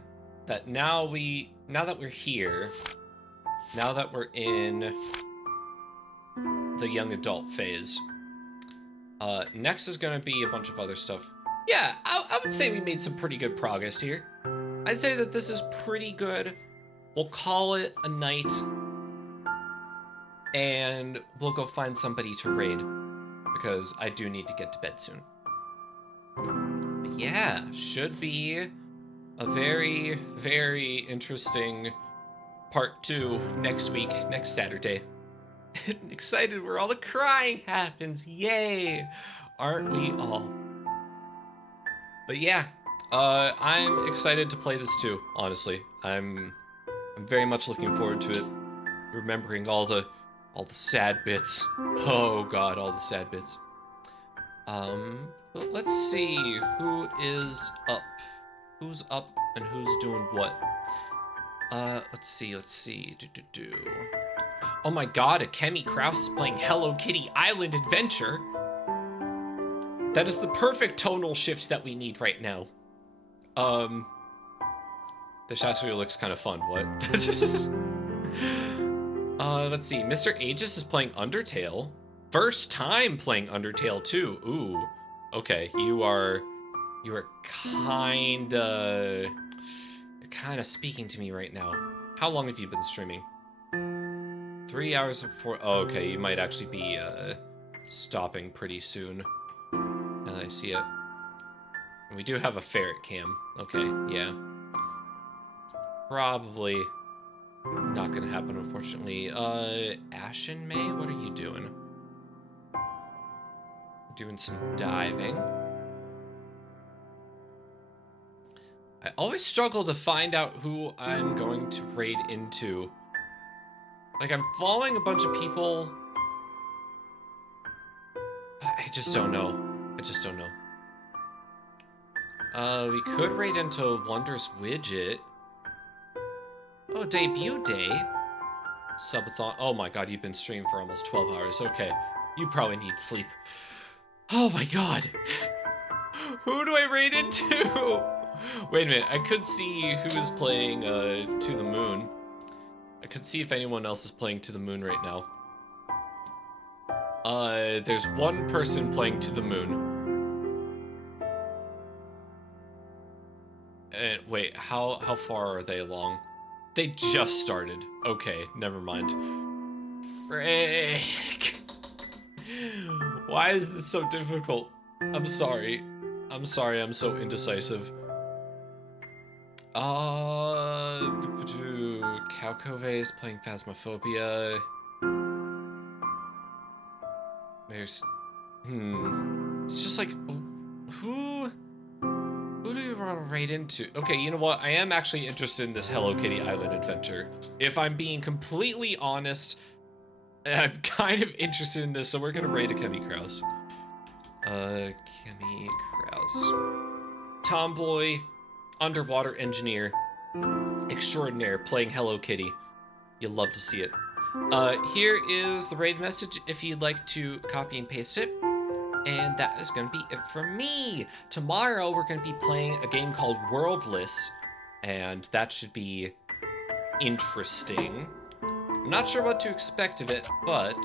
that now that we're here, now that we're in the young adult phase, next is gonna be a bunch of other stuff. Yeah, I would say we made some pretty good progress here. I'd say that this is pretty good. We'll call it a night, and we'll go find somebody to raid, because I do need to get to bed soon. But yeah, should be a very, very interesting part 2 next week, next Saturday. Excited where all the crying happens, yay! Aren't we all? But yeah, I'm excited to play this too, honestly. I'm very much looking forward to it. Remembering all the sad bits. Oh god, all the sad bits. But let's see who is up. Who's up and who's doing what? Let's see. Oh my god, Akemi Kraus is playing Hello Kitty Island Adventure. That is the perfect tonal shift that we need right now. This actually looks kind of fun, what? Let's see, Mr. Aegis is playing Undertale. First time playing Undertale too, ooh. Okay, you are kinda speaking to me right now. How long have you been streaming? 3 hours and 4, oh, okay, you might actually be, stopping pretty soon. Now that I see it. We do have a ferret cam. Okay, yeah. Probably not gonna happen, unfortunately. Ashen May, what are you doing? Doing some diving. I always struggle to find out who I'm going to raid into. Like, I'm following a bunch of people, but I just don't know. We could raid into Wondrous Widget. Oh, debut day. Subathon. Oh my god, you've been streaming for almost 12 hours. Okay, you probably need sleep. Oh my god. Who do I raid into? Wait a minute, I could see who's playing To the Moon. I could see if anyone else is playing To the Moon right now. There's one person playing To the Moon. And wait, how far are they along? They just started. Okay, never mind. Frick. Why is this so difficult? I'm sorry. I'm so indecisive. Calcove is playing Phasmophobia. There's... It's just like... Who do you want to raid into? Okay, you know what? I am actually interested in this Hello Kitty Island adventure. If I'm being completely honest, I'm kind of interested in this, so we're gonna raid Akemi Kraus. Akemi Kraus. Tomboy, underwater engineer, extraordinaire, playing Hello Kitty. You'll love to see it. Here is the raid message if you'd like to copy and paste it. And that is going to be it for me. Tomorrow, we're going to be playing a game called Worldless, and that should be interesting. I'm not sure what to expect of it, but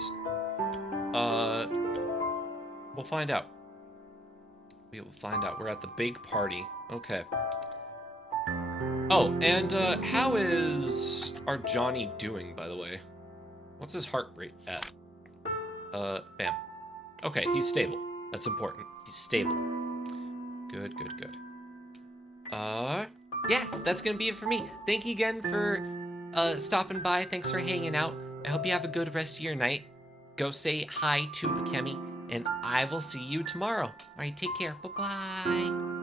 we'll find out. We will find out. We're at the big party. Okay. Oh, and how is our Johnny doing, by the way? What's his heart rate at? Bam. Okay, he's stable. That's important. He's stable. Good. Yeah, that's gonna be it for me. Thank you again for stopping by. Thanks for hanging out. I hope you have a good rest of your night. Go say hi to Akemi, and I will see you tomorrow. All right, take care. Bye-bye.